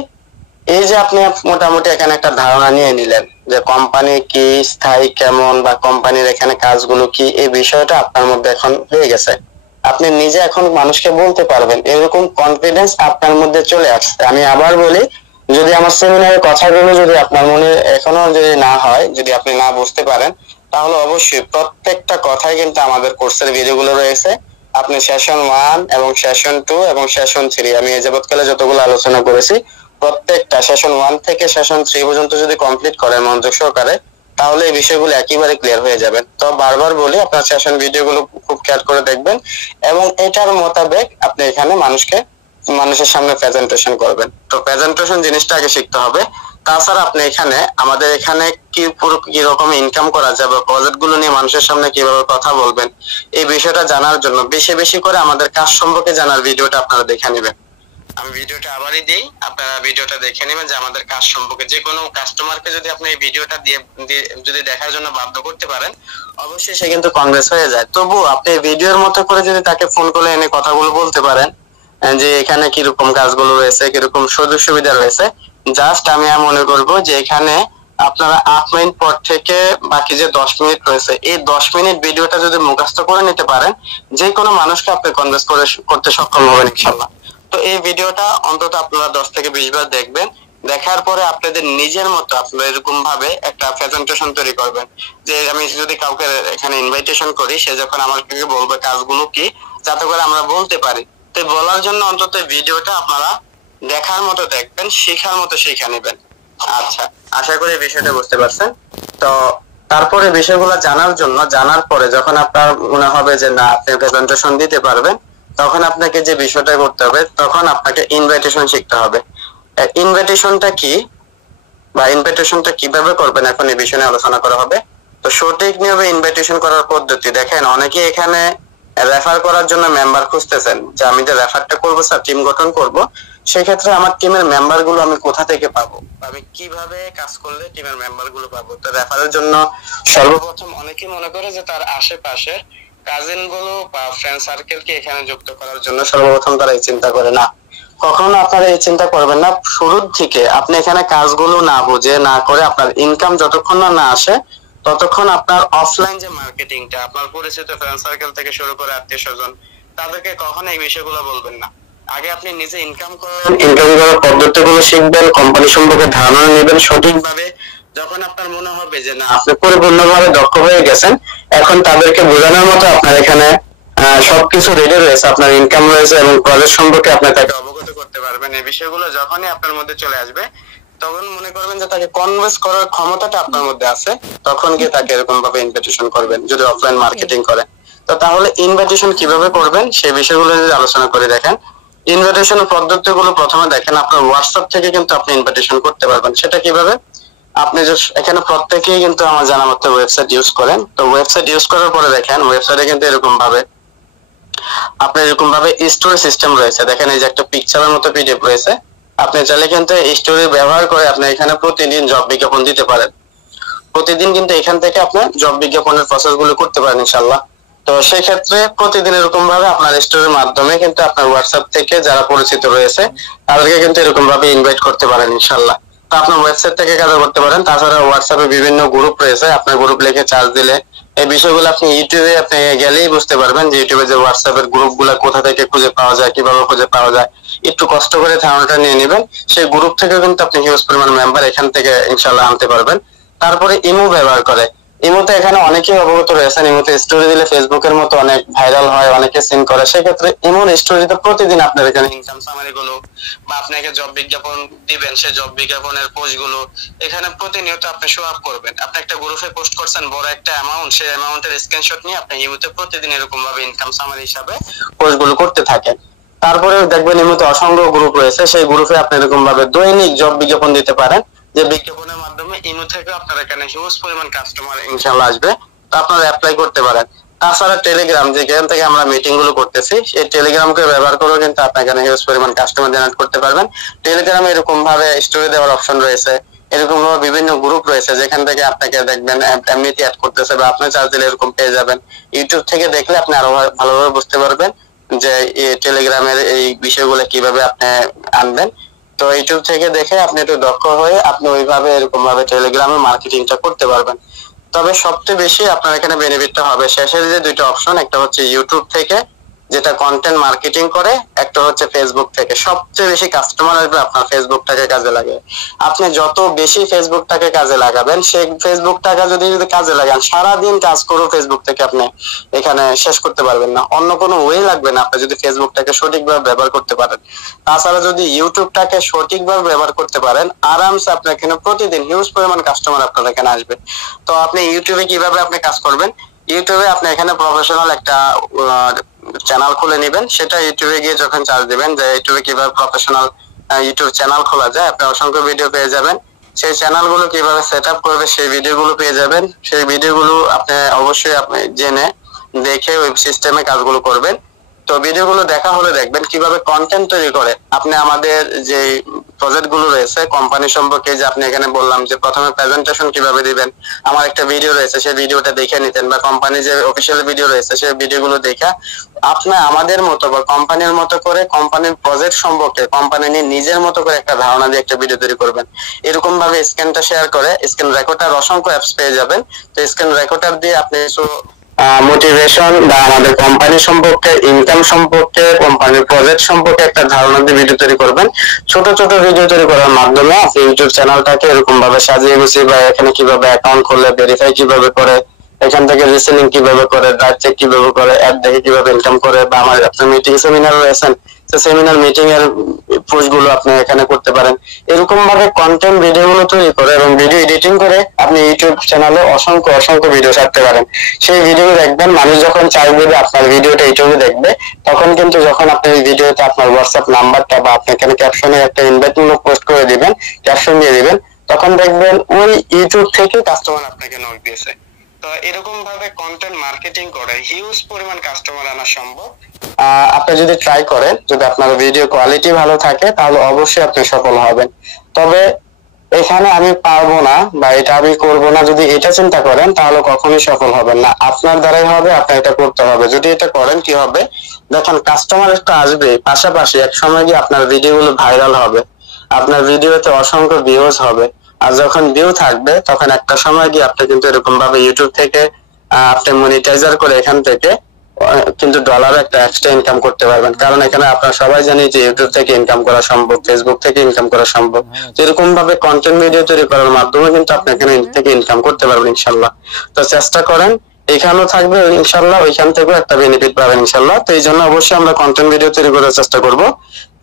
এই যে আপনি মোটামুটি এখানে একটা ধারণা নিয়ে নিলেন যে কোম্পানি কি, স্থায়ী কেমন বা কোম্পানির এখানে কাজগুলো কি, এই বিষয়টা আপনার মধ্যে এখন হয়ে গেছে। আপনি নিজে এখন মানুষকে বলতে পারবেন, এরকম কনফিডেন্স আপনার মধ্যে চলে আসছে। আমি আবার বলি, যদি আমার সেমিনারের কথাগুলো যদি আপনার মনে এখনো যদি না হয়, যদি আপনি না বুঝতে পারেন তাহলে অবশ্যই প্রত্যেকটা কথাই কিন্তু আমাদের কোর্সের ভিডিওগুলো রয়েছে। আপনি সেশন 1 এবং সেশন 2 এবং সেশন 3 আমি এই যাবৎকালে যতগুলো আলোচনা করেছি প্রত্যেকটা সেশন 1 থেকে সেশন 3 পর্যন্ত যদি কমপ্লিট করেন মনোযোগ সহকারে তাহলে এই বিষয়গুলো একেবারে ক্লিয়ার হয়ে যাবে। তো বারবার বলি আপনার সেশন ভিডিওগুলো খুব খেয়াল করে দেখবেন এবং এটার মোতাবেক আপনি এখানে মানুষের সামনে প্রেজেন্টেশন করবেন। তো প্রেজেন্টেশন জিনিসটা আগে শিখতে হবে। তাছাড়া আপনি এখানে আমাদের এখানে কি রকম ইনকাম করা যাবে, প্রজেক্ট গুলো নিয়ে মানুষের সামনে কিভাবে কথা বলবেন, এই বিষয়টা জানার জন্য বেশি বেশি করে আমাদের কাজ সম্পর্কে জানার ভিডিওটা আপনারা দেখে নেবেন। আমি ভিডিওটা আবারই দিই, আপনারা ভিডিওটা দেখে নেবেন যে আমাদের কাজ সম্পর্কে। যে কোনো কাস্টমারকে যদি আপনি এই ভিডিওটা দিয়ে যদি দেখার জন্য বাধ্য করতে পারেন, অবশ্যই সে কিন্তু কনভিন্স হয়ে যায়। তবু আপনি ভিডিওর মতো করে যদি তাকে ফোন করে এনে কথাগুলো বলতে পারেন যে এখানে কিরকম কাজগুলো রয়েছে, কিরকম সুযোগ সুবিধা রয়েছে, জাস্ট আমি মনে করবো যে এখানে আপনারা 8 মিনিট পর থেকে বাকি যে 10 মিনিট রয়েছে, এই 10 মিনিট ভিডিওটা যদি মুখস্থ করে নিতে পারেন, যে কোনো মানুষকে আপনি কনভিন্স করতে সক্ষম হবেন ইনশাল্লাহ। তো এই ভিডিওটা অন্তত আপনারা 10 থেকে 20 বার দেখবেন। দেখার পরে আপনাদের নিজের মতো আপনারা এরকম ভাবে একটা প্রেজেন্টেশন তৈরি করবেন, যে আমি যদি কাউকে এখানে ইনভাইটেশন করি, সে যখন আমাকে বলবে কাজগুলো কি, যাতে করে আমরা বলতে পারি। তো বলার জন্য অন্তত ভিডিওটা আপনারা দেখার মতো দেখবেন, শেখার মতো শিখে নেবেন। আচ্ছা, আশা করি বিষয়টা বুঝতে পারছেন। তো তারপরে বিষয়গুলো জানার পরে যখন আপনার মনে হবে যে না আপনি প্রেজেন্টেশন দিতে পারবেন, তখন আপনাকে যে বিষয়টা করতে হবে, তখন আপনাকে ইনভাইটেশন শিখতে হবে। ইনভাইটেশনটা কি বা ইনভাইটেশনটা কিভাবে করবেন এখন এই বিষয়ে আলোচনা করা হবে। তো সঠিক নিয়মে ইনভাইটেশন করার পদ্ধতি দেখেন, অনেকে এখানে রেফার করার জন্য মেম্বার খুঁজতেছেন, যে আমি যে রেফারটা করবো স্যার, টিম গঠন করব, সেক্ষেত্রে আমার টিমের মেম্বার গুলো আমি কোথা থেকে পাবো, আমি কিভাবে কাজ করলে টিমের মেম্বার গুলো পাবো। তো রেফারের জন্য সর্বপ্রথম অনেকে মনে করে যে তার আশেপাশে কাজিন গুলো বা ফ্রেন্ড সার্কেল কে এখানে যুক্ত করার জন্য সর্বপ্রথম তারা এই চিন্তা করে। না, কখনো আপনারা এই চিন্তা করবেন না। শুরুর থেকে আপনি এখানে কাজগুলো না বুঝে না করে আপনার ইনকাম যতক্ষণ না আসে, ততক্ষণ আপনার অফলাইন যে মার্কেটিংটা, আপনার পরিচিত ফ্রেন্ড সার্কেল থেকে শুরু করে আত্মীয় স্বজন, তাদেরকে কখনো এই বিষয়গুলো বলবেন না। আগে আপনি নিজে ইনকাম করেন, ইনকাম করার পদ্ধতিগুলো শিখবেন, কোম্পানি সম্পর্কে ধারণা নেবেন সঠিকভাবে। যখন আপনার মনে হবে যে না আপনি পরিপূর্ণভাবে দক্ষ হয়ে গেছেন, এখন তাদেরকে বোঝানোর মতো আপনার এখানে সবকিছু রেডি রয়েছে, আপনার ইনকাম রয়েছে এবং প্রজেক্ট সম্পর্কে আপনি তাকে অবগত করতে পারবেন। এই বিষয়গুলো যখনই আপনার মধ্যে চলে আসবে, তখন মনে করবেন যে তাকে কনভিন্স করার ক্ষমতাটা আপনার মধ্যে আছে, তখন গিয়ে তাকে এরকম ভাবে ইনভিটেশন করবেন যদি অফলাইন মার্কেটিং করে। তো তাহলে ইনভিটেশন কিভাবে করবেন সেই বিষয়গুলো যদি আলোচনা করে দেখেন, ইনভিটেশনের পদ্ধতিগুলো প্রথমে দেখেন, আপনার হোয়াটসঅ্যাপ থেকে কিন্তু আপনি ইনভিটেশন করতে পারবেন। সেটা কিভাবে, আপনি এখানে প্রত্যেকেই কিন্তু আমার জানা মতো ওয়েবসাইট ইউজ করেন। তো ওয়েবসাইট ইউজ করার পরে দেখেন ওয়েবসাইটে কিন্তু এরকম ভাবে আপনার এরকম ভাবে স্টোরি সিস্টেম রয়েছে। দেখেন এই যে একটা পিকচারের মতো পিডিএফ রয়েছে, আপনি চাইলে কিন্তু এই স্টোরি ব্যবহার করে আপনি এখানে প্রতিদিন জব বিজ্ঞাপন দিতে পারেন। প্রতিদিন কিন্তু এখান থেকে আপনি জব বিজ্ঞাপনের প্রসেস গুলো করতে পারেন ইনশাল্লাহ। তো সেই ক্ষেত্রে প্রতিদিন এরকম ভাবে আপনার স্টোরির মাধ্যমে কিন্তু আপনার হোয়াটসঅ্যাপ থেকে যারা পরিচিত রয়েছে তাদেরকে কিন্তু এরকম ভাবে ইনভাইট করতে পারেন ইনশাল্লাহ। তো আপনার ওয়েবসাইট থেকে কাজ করতে পারেন। তাছাড়া হোয়াটসঅ্যাপে বিভিন্ন গ্রুপ রয়েছে, আপনার গ্রুপ লিখে চার্জ দিলে এই বিষয়গুলো আপনি ইউটিউবে আপনি গেলেই বুঝতে পারবেন যে ইউটিউবে যে হোয়াটসঅ্যাপের গ্রুপ গুলা কোথা থেকে খুঁজে পাওয়া যায়, কিভাবে খুঁজে পাওয়া যায়। একটু কষ্ট করে ধারণাটা নিয়ে নেবেন, সেই গ্রুপ থেকে কিন্তু আপনি হিউজ পরিমাণ মেম্বার এখান থেকে ইনশাল্লাহ আনতে পারবেন। তারপরে ইমো ব্যবহার করে, ইমোতে এখানে অনেকেই অবগত রয়েছেন, ইমোতে স্টোরি দিলে ফেসবুকের মতো অনেক ভাইরাল হয়, অনেকে সিন করে। সেক্ষেত্রে ইমোর স্টোরিতে প্রতিদিন আপনার এখানে ইনকাম সামারি গুলো বা আপনাকে জব বিজ্ঞাপন দিবেন, সেই জব বিজ্ঞাপনের পোস্ট গুলো এখানে প্রতিনিয়ত আপনি শো আপ করবেন। আপনি একটা গ্রুপে পোস্ট করছেন বড় একটা অ্যামাউন্ট, সেই অ্যামাউন্টের স্ক্রিনশট নিয়ে আপনি ইমোতে প্রতিদিন এরকম ভাবে ইনকাম সামারি হিসাবে পোস্ট গুলো করতে থাকেন। তারপরে দেখবেন ইমোতে অসংখ্য গ্রুপ রয়েছে, সেই গ্রুপে আপনি এরকম ভাবে দৈনিক জব বিজ্ঞাপন দিতে পারেন, যে বিজ্ঞাপনের মাধ্যমে ইমো থেকে আপনার এখানে হিউজ পরিমাণ কাস্টমার ইনশাআল্লাহ আসবে। তো আপনারা অ্যাপ্লাই করতে পারেন। তাছাড়া টেলিগ্রাম, যেখান থেকে আমরা মিটিং গুলো করতেছি, সেই টেলিগ্রামকে ব্যবহার করে কিন্তু আপনি এখানে হিউজ পরিমাণ কাস্টমার জেনারেট করতে পারবেন। টেলিগ্রামে এরকম ভাবে স্টোরি দেওয়ার অপশন রয়েছে, এরকম ভাবে বিভিন্ন গ্রুপ রয়েছে যেখান থেকে আপনাকে দেখবেন এমনিতে অ্যাড করতেছে বা আপনি চার্জ দিলে এরকম পেয়ে যাবেন। ইউটিউব থেকে দেখলে আপনি আরো ভালোভাবে বুঝতে পারবেন যে এই টেলিগ্রামের এই বিষয়গুলো কিভাবে আপনি আনবেন। তো ইউটিউব থেকে দেখে আপনি একটু দক্ষ হয়ে আপনি ওইভাবে এরকম ভাবে টেলিগ্রামে মার্কেটিংটা করতে পারবেন। তবে সবচেয়ে বেশি আপনার এখানে বেনিফিটটা হবে শেষের যে দুইটা অপশন, একটা হচ্ছে ইউটিউব থেকে যেটা কন্টেন্ট মার্কেটিং করে, একটা হচ্ছে ফেসবুক থেকে। সবচেয়ে বেশি কাস্টমার আসবে আপনার ফেসবুকটাকে কাজে লাগে। আপনি যত বেশি ফেসবুকটাকে কাজে লাগাবেন, সেই ফেসবুকটাকে যদি কাজে লাগান, সারাদিন কাজ করো ফেসবুক থেকে আপনি এখানে শেষ করতে পারবেন না। অন্য কোনো ওয়ে লাগবে না আপনি যদি ফেসবুকটাকে সঠিকভাবে ব্যবহার করতে পারেন। তাছাড়া যদি ইউটিউবটাকে সঠিকভাবে ব্যবহার করতে পারেন, আরামসে আপনার এখানে প্রতিদিন হিউজ পরিমাণ কাস্টমার আপনার এখানে আসবে। তো আপনি ইউটিউবে কিভাবে আপনি কাজ করবেন, ইউটিউবে আপনি এখানে প্রফেশনাল একটা চ্যানেল খুলে নেবেন। সেটা ইউটিউবে গিয়ে যখন চার্জ দিবেন যে ইউটিউবে কিভাবে প্রফেশনাল ইউটিউব চ্যানেল খোলা যায়, আপনি অসংখ্য ভিডিও পেয়ে যাবেন। সেই চ্যানেলগুলো কিভাবে সেট আপ করবে সেই ভিডিওগুলো পেয়ে যাবেন। সেই ভিডিওগুলো আপনি অবশ্যই আপনি জেনে দেখে ওই সিস্টেমে কাজগুলো করবেন। তো ভিডিওগুলো দেখা হলে দেখবেন কিভাবে কন্টেন্ট তৈরি করে আপনি আমাদের যে প্রজেক্ট গুলো রয়েছে কোম্পানি সম্পর্কে, যে আপনি এখানে বললাম যে প্রথমে প্রেজেন্টেশন কিভাবে দিবেন, আমার একটা ভিডিও রয়েছে সেই ভিডিওটা দেখে নিতেন, বা কোম্পানির যে অফিসিয়াল ভিডিও রয়েছে সেই ভিডিওগুলো দেখে আপনি আমাদের মতো বা কোম্পানির মতো করে কোম্পানির প্রজেক্ট সম্পর্কে কোম্পানি নিয়ে নিজের মতো করে একটা ধারণা দিয়ে একটা ভিডিও তৈরি করবেন। এরকম ভাবে স্ক্রিনটা শেয়ার করে স্ক্রিন রেকর্ডার অসংখ্য অ্যাপস পেয়ে যাবেন। তো স্ক্রিন রেকর্ডার দিয়ে আপনি কিছু মোটিভেশন বা আমাদের কোম্পানি সম্পর্কে, ইনকাম সম্পর্কে, কোম্পানির প্রজেক্ট সম্পর্কে একটা ধারণা দিয়ে ভিডিও তৈরি করবেন। ছোট ছোট ভিডিও তৈরি করার মাধ্যমে ইউটিউব চ্যানেলটাকে এরকম ভাবে সাজিয়ে গুছিয়ে, বা এখানে কিভাবে অ্যাকাউন্ট খুললে, ভেরিফাই কিভাবে করে, এখান থেকে রিসেলিং কিভাবে করে, ড্রাইভ চেক কিভাবে করে, অ্যাড দেখে কিভাবে ইনকাম করে, বা আমার আপনার মিটিং সেমিনার রয়েছেন সেমিনার মিটিং এর পোস্ট গুলো আপনি এখানে করতে পারেন। এরকম ভাবে কন্টেন্ট ভিডিও গুলো তৈরি করে এবং ভিডিও এডিটিং করে আপনি ইউটিউব চ্যানেলে অসংখ্য অসংখ্য ভিডিও ছাড়তে পারেন। সেই ভিডিও দেখবেন মানুষ যখন চাইবে যে আপনার ভিডিওটা ইউটিউবে দেখবে, তখন কিন্তু যখন আপনি এই ভিডিওতে আপনার হোয়াটসঅ্যাপ নাম্বারটা বা আপনি এখানে ক্যাপশনে একটা ইনভাইট মূলক পোস্ট করে দিবেন, ক্যাপশন দিয়ে দিবেন, তখন দেখবেন ওই ইউটিউব থেকে কাস্টমার আপনাকে নক দিয়েছে। তো এরকম ভাবে কন্টেন্ট মার্কেটিং করে হিউজ পরিমাণ কাস্টমার আনা সম্ভব। আপনি যদি ট্রাই করেন, যদি আপনার ভিডিও কোয়ালিটি ভালো থাকে, তাহলে অবশ্যই আপনি সফল হবেন। তবে এখানে আমি পারবো না বা এটা আমি করবো না, যদি এটা চিন্তা করেন তাহলে কখনোই সফল হবেন না। আপনার দ্বারাই হবে, আপনার এটা করতে হবে। যদি এটা করেন কি হবে দেখেন, কাস্টমার একটা আসবে, পাশাপাশি এক সময় গিয়ে আপনার ভিডিওগুলো ভাইরাল হবে, আপনার ভিডিওতে অসংখ্য ভিউজ হবে। আর যখন ভিউ থাকবে তখন একটা সময় গিয়ে আপনি কিন্তু এরকম ভাবে ইউটিউব থেকে আপনি মনিটাইজার করে এখান থেকে কিন্তু ডলার একটা এক্সট্রা ইনকাম করতে পারবেন। কারণ এখানে আপনারা সবাই জানি যে ইউটিউব থেকে ইনকাম করা সম্ভব, ফেসবুক থেকে ইনকাম করা সম্ভব। এরকম ভাবে কন্টেন্ট ভিডিও তৈরি করার মাধ্যমে কিন্তু আপনি এখানে থেকে ইনকাম করতে পারবেন ইনশাল্লাহ। তো চেষ্টা করেন, এখানেও থাকবে ইনশাল্লাহ, ওইখান থেকেও একটা বেনিফিট পাবেন ইনশাল্লাহ। তো এই জন্য অবশ্যই আমরা কন্টেন্ট ভিডিও তৈরি করার চেষ্টা করব।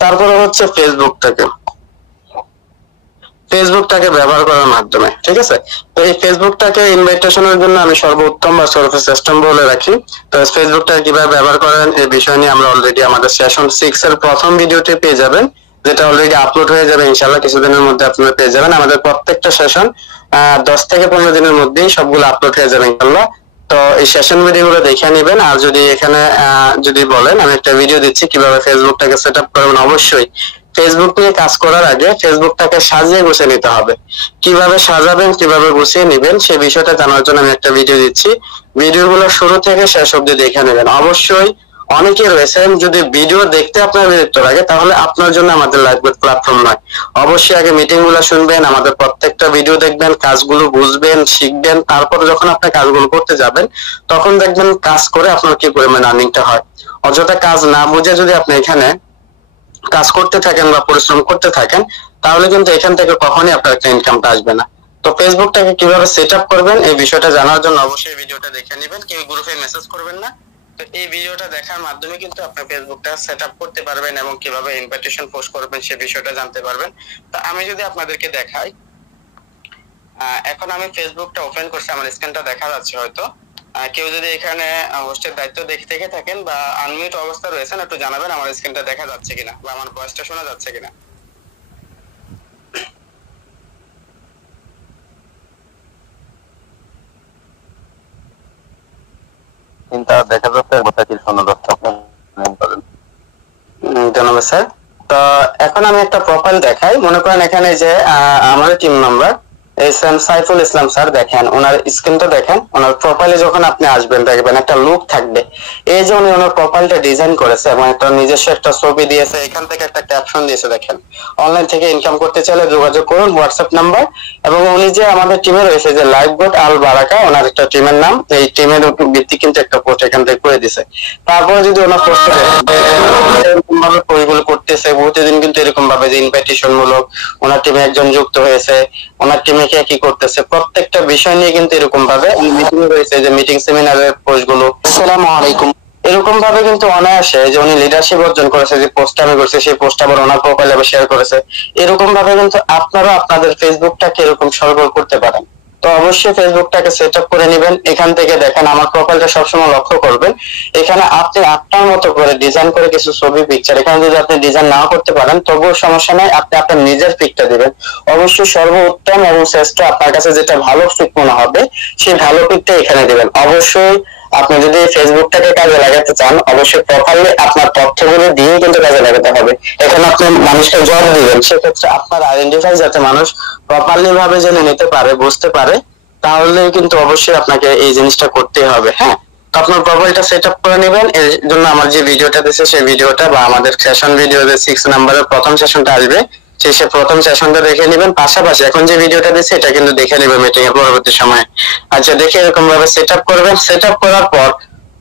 তারপরে হচ্ছে ফেসবুকটাকে ব্যবহার করার মাধ্যমে, ঠিক আছে। তো এই ফেসবুকটাকে ইনভাইটেশনের জন্য আমি সর্বোত্তম বা সর্বশ্রেষ্ঠ বলে রাখি। তো ফেসবুকটা কিভাবে ব্যবহার করেন এই বিষয় নিয়ে আমরা অলরেডি আমাদের সেশন 6 এর প্রথম ভিডিওতে পেয়ে যাবেন, যেটা অলরেডি আপলোড হয়ে যাবে ইনশাআল্লাহ। কিছুদিনের মধ্যে আপনারা পেয়ে যাবেন। আমাদের প্রত্যেকটা সেশন 10 থেকে 15 দিনের মধ্যেই সবগুলো আপলোড হয়ে যাবে ইনশাআল্লাহ। তো এই সেশন ভিডিওগুলো দেখে নেবেন। আর যদি এখানে যদি বলেন আমি একটা ভিডিও দিচ্ছি কিভাবে ফেসবুকটাকে সেট আপ করবেন, অবশ্যই ফেসবুক নিয়ে কাজ করার আগে ফেসবুকটাকে সাজিয়ে গুছিয়ে নিতে হবে। কিভাবে সাজাবেন, কিভাবে গুছিয়ে নেবেন সেই বিষয়টা জানার জন্য আমি একটা ভিডিও দিচ্ছি। ভিডিওগুলো শুরু থেকে শেষ অবধি দেখে নেবেন। অবশ্যই অনেকে রয়েছেন যদি ভিডিও দেখতে আপনার বিরক্ত লাগে তাহলে আপনার জন্য আমাদের লাইভবেট প্ল্যাটফর্ম নয়। অবশ্যই আগে মিটিং গুলো শুনবেন, আমাদের প্রত্যেকটা ভিডিও দেখবেন, কাজগুলো বুঝবেন, শিখবেন। তারপর যখন আপনি কাজগুলো করতে যাবেন তখন দেখবেন কাজ করে আপনার কি পরিমাণ আর্নিংটা হয়। অযথা কাজ না বুঝে যদি আপনি এখানে কাজ করতে থাকেন বা পরিশ্রম করতে থাকেন তাহলে কিন্তু এখান থেকে কখনোই আপনার একটা ইনকামটা আসবে না। তো ফেসবুকটাকে কিভাবে সেট আপ করবেন এই বিষয়টা জানার জন্য অবশ্যই ভিডিওটা দেখে নেবেন, কেউ গ্রুপে মেসেজ করবেন না। তো এই ভিডিওটা দেখার মাধ্যমে কিন্তু আপনি ফেসবুকটা সেট আপ করতে পারবেন এবং কিভাবে ইনভাইটেশন পোস্ট করবেন সেই বিষয়টা জানতে পারবেন। তো আমি যদি আপনাদেরকে দেখাই, এখন আমি ফেসবুকটা ওপেন করছি, আমার স্ক্রিনটা দেখা যাচ্ছে হয়তো। কেউ যদি এখানে হোস্টের দায়িত্ব দেখে থেকে থাকেন বা আনমিউট অবস্থা রয়েছেন একটু জানাবেন আমার স্ক্রিনটা দেখা যাচ্ছে কিনা বা আমার ভয়েসটা শোনা যাচ্ছে কিনা। চিন্তা দেখা যাচ্ছে কথা কি শোনা যাচ্ছে আপনি ধন্যবাদ স্যার। তো এখন আমি একটা প্রোফাইল দেখাই। মনে করেন এখানে যে আমাদের team member SM Saiful Islam sir, দেখেন ওনার স্ক্রিনটা দেখেন। ওনার প্রোফাইলে যখন আপনি আসবেন দেখবেন একটা লুক থাকবে। এই যে উনি ওনার প্রোফাইলটা ডিজাইন করেছে এবং একটা নিজস্ব একটা ছবি দিয়েছে, এখান থেকে একটা ক্যাপশন দিয়েছে দেখেন, অনলাইন থেকে ইনকাম করতে চাইলে যোগাযোগ করুন, হোয়াটসঅ্যাপ নাম্বার। এবং উনি যে আমাদের টিমে রয়েছে যে লাইভবোট আল বারাকা, ওনার একটা টিমের নাম, এই টিমের ভিত্তি কিন্তু একটা পোস্ট এখান থেকে করে দিছে। তারপরে যদি ওনার পোস্টে এরকম ভাবে পরিগুলো করতেছে প্রতিদিন কিন্তু এরকম ভাবে যে ইনভাইটেশন মূলক ওনার টিমে একজন যুক্ত হয়েছে, ওনার টিমে কে কি করতেছে প্রত্যেকটা বিষয় নিয়ে কিন্তু এরকম ভাবে মিটিং রয়েছে, যে মিটিং সেমিনারের পোস্ট গুলো। আসসালামু আলাইকুম, এরকম ভাবে কিন্তু অনায়াসে যে উনি লিডারশিপ অর্জন করেছে, যে পোস্ট আমি করছি সেই পোস্ট আবার ওনার প্রোফাইলে আবার শেয়ার করেছে। এরকম ভাবে কিন্তু আপনারা আপনাদের ফেসবুকটাকে এরকম সরগোল করতে পারেন। তো অবশ্যই ফেসবুকটাকে সেট আপ করে নেবেন। এখান থেকে দেখেন আমার প্রোফাইলটা সবসময় লক্ষ্য করবেন, এখানে আপনি আপনার মতো করে ডিজাইন করে কিছু ছবি পিকচার, এখানে যদি আপনি ডিজাইন নাও করতে পারেন তবুও সমস্যা নাই, আপনি আপনার নিজের পিকটা দিবেন। অবশ্যই সর্বোত্তম এবং শ্রেষ্ঠ আপনার কাছে যেটা ভালো পিক মনে হবে সেই ভালো পিকটা এখানে দিবেন। অবশ্যই আপনি যদি ফেসবুকটাকে কাজে লাগাতে চান অবশ্যই প্রপারলি আপনার তথ্যগুলো দিয়ে কিন্তু কাজে লাগাতে হবে। এখানে আপনি মানুষকে জব দিবেন, সেক্ষেত্রে আপনার আইডেন্টিফাই যাতে মানুষ প্রপারলি ভাবে জেনে নিতে পারে, বুঝতে পারে, তাহলে কিন্তু অবশ্যই আপনাকে এই জিনিসটা করতে হবে। হ্যাঁ, তো আপনার প্রোফাইলটা সেট আপ করে নেবেন। এর জন্য আমার যে ভিডিওটা দিয়েছে সেই ভিডিওটা বা আমাদের সেশন ভিডিওতে 6 নাম্বারের প্রথম সেশনটা আসবে, সে প্রথম সেশনটা দেখে নেবেন। পাশাপাশি এখন যে ভিডিওটা দিয়েছে এটা কিন্তু দেখে নেবেন মিটিং এর পরবর্তী সময়ে। আচ্ছা, দেখে এরকম ভাবে সেট আপ করবেন। সেট আপ করার পর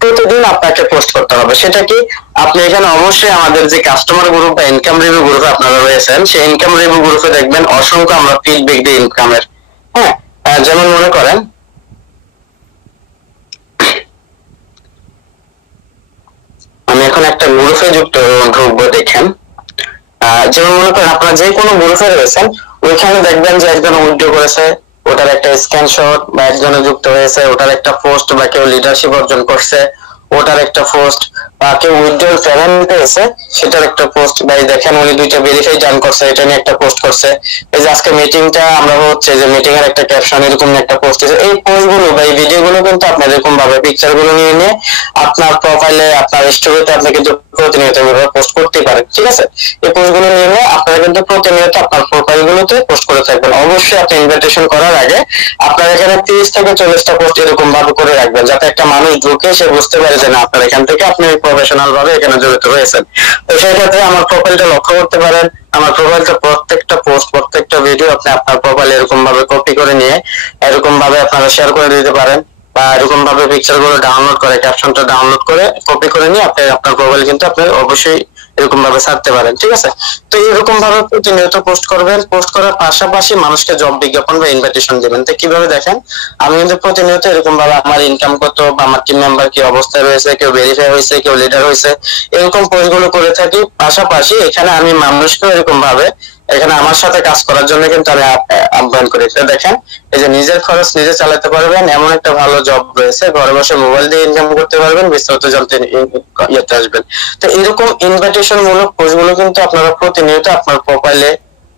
প্রতিদিন আপনাকে পোস্ট করতে হবে। সেটা কি, আপনি এখানে অবশ্যই আমাদের যে কাস্টমার গ্রুপ বা ইনকাম রিভিউ গ্রুপে আপনারা রয়েছেন, সেই ইনকাম রিভিউ গ্রুপে দেখবেন অসংখ্য আমরা ফিডব্যাক দিই ইনকামের। হ্যাঁ, যেমন মনে করেন আমি এখন একটা গ্রুপে ঢুকবো, দেখেন যেমন মনে করেন আপনারা যে কোনো গ্রুপে রয়েছেন, ওইখানে দেখবেন যে একজন উইথড্র করেছে, ওটার একটা স্ক্রিনশট, বা একজনে যুক্ত হয়েছে ওটার একটা পোস্ট, বা কেউ লিডারশিপ অর্জন করছে ওটার একটা পোস্ট, বা কেউ উইথড্রল পেমেন্ট পেয়েছে সেটার একটা পোস্ট, বা দেখেন উনি 2টা ভেরিফাই ডান করছে, এটা নিয়ে একটা পোস্ট করছে। এই যে আজকে মিটিংটা আমরা হচ্ছে যে মিটিং এর একটা ক্যাপশন এরকম একটা পোস্ট আছে। এই পোস্ট গুলো বা এই ভিডিও গুলো কিন্তু আপনার এরকম ভাবে পিকচার গুলো নিয়ে নিয়ে আপনার প্রোফাইলে, আপনার স্টোরিতে আপনি কিন্তু প্রতিনিয়ত পোস্ট করতে পারেন। ঠিক আছে, এই পোস্ট গুলো নিয়ে নিয়ে আপনারা কিন্তু প্রতিনিয়ত আপনার প্রোফাইল গুলোতে পোস্ট করে থাকবেন। অবশ্যই আপনি ইনভিটেশন করার আগে আপনার এখানে 30 থেকে 40টা পোস্ট এরকম ভাবে করে রাখবেন, যাতে একটা মানুষ ঢুকে সে বুঝতে পারে যে না, আপনার এখান থেকে আপনি প্রফেশনাল ভাবে এখানে জড়িত রয়েছেন। তো সেই ক্ষেত্রে আমার প্রোফাইলটা লক্ষ্য করতে পারেন। আমার প্রোফাইলটা প্রত্যেকটা পোস্ট, প্রত্যেকটা ভিডিও আপনি আপনার প্রোফাইলে এরকম ভাবে কপি করে নিয়ে এরকম ভাবে আপনারা শেয়ার করে দিতে পারেন, বা এরকম ভাবে পিকচার গুলো ডাউনলোড করে, ক্যাপশনটা ডাউনলোড করে কপি করে নিয়ে আপনি আপনার প্রোফাইল কিন্তু আপনি অবশ্যই এরকম ভাবে ছাড়তে পারেন। ঠিক আছে, তো এরকম ভাবে প্রতিনিয়ত পোস্ট করবেন। পোস্ট করার পাশাপাশি মানুষকে জব বিজ্ঞাপন বা ইনভিটেশন দিবেন। তো কিভাবে দেখেন, আমি কিন্তু প্রতিনিয়ত এরকম ভাবে আমার ইনকাম কত বা আমার টিম মেম্বার কি অবস্থায় রয়েছে, কেউ ভেরিফাই হয়েছে, কেউ লিডার হয়েছে, এরকম পোস্ট গুলো করে থাকি। পাশাপাশি এখানে আমি মানুষকে এরকম ভাবে এখানে আমার সাথে কাজ করার জন্য কিন্তু আমি আহ্বান করি। দেখেন, এই যে নিজের খরচ নিজে চালাতে পারবেন এমন একটা ভালো জব রয়েছে, ঘরে বসে মোবাইল দিয়ে ইনকাম করতে পারবেন, বিস্তারিত জানতে ইয়েতে আসবেন। তো এরকম ইনভিটেশন মূলক পোস্ট গুলো কিন্তু আপনারা প্রতিনিয়ত আপনার প্রোফাইলে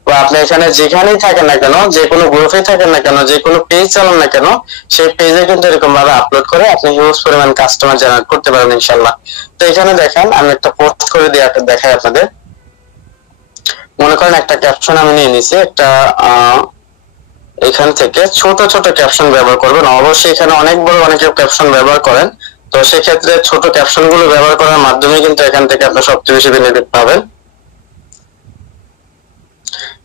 বা আপনি এখানে যেখানেই থাকেন না কেন, যে কোনো গ্রুপে থাকেন না কেন, যে কোনো পেজ চালান না কেন, সেই পেজে কিন্তু এরকম ভাবে আপলোড করে আপনি হিউজ পরিমাণ কাস্টমার জেনারেট করতে পারেন ইনশাল্লাহ। তো এখানে দেখেন আমি একটা পোস্ট করে দিয়ে দেখাই আপনাদের। মনে করেন একটা ক্যাপশন আমি নিয়ে নিছি, একটা এখান থেকে ছোট ছোট ক্যাপশন ব্যবহার করবেন। অবশ্যই এখানে অনেক বড় অনেক ক্যাপশন ব্যবহার করেন, তো সেক্ষেত্রে ছোট ক্যাপশন গুলো ব্যবহার করার মাধ্যমে কিন্তু এখান থেকে আপনি সবচেয়ে বেশি বেনিফিট পাবেন।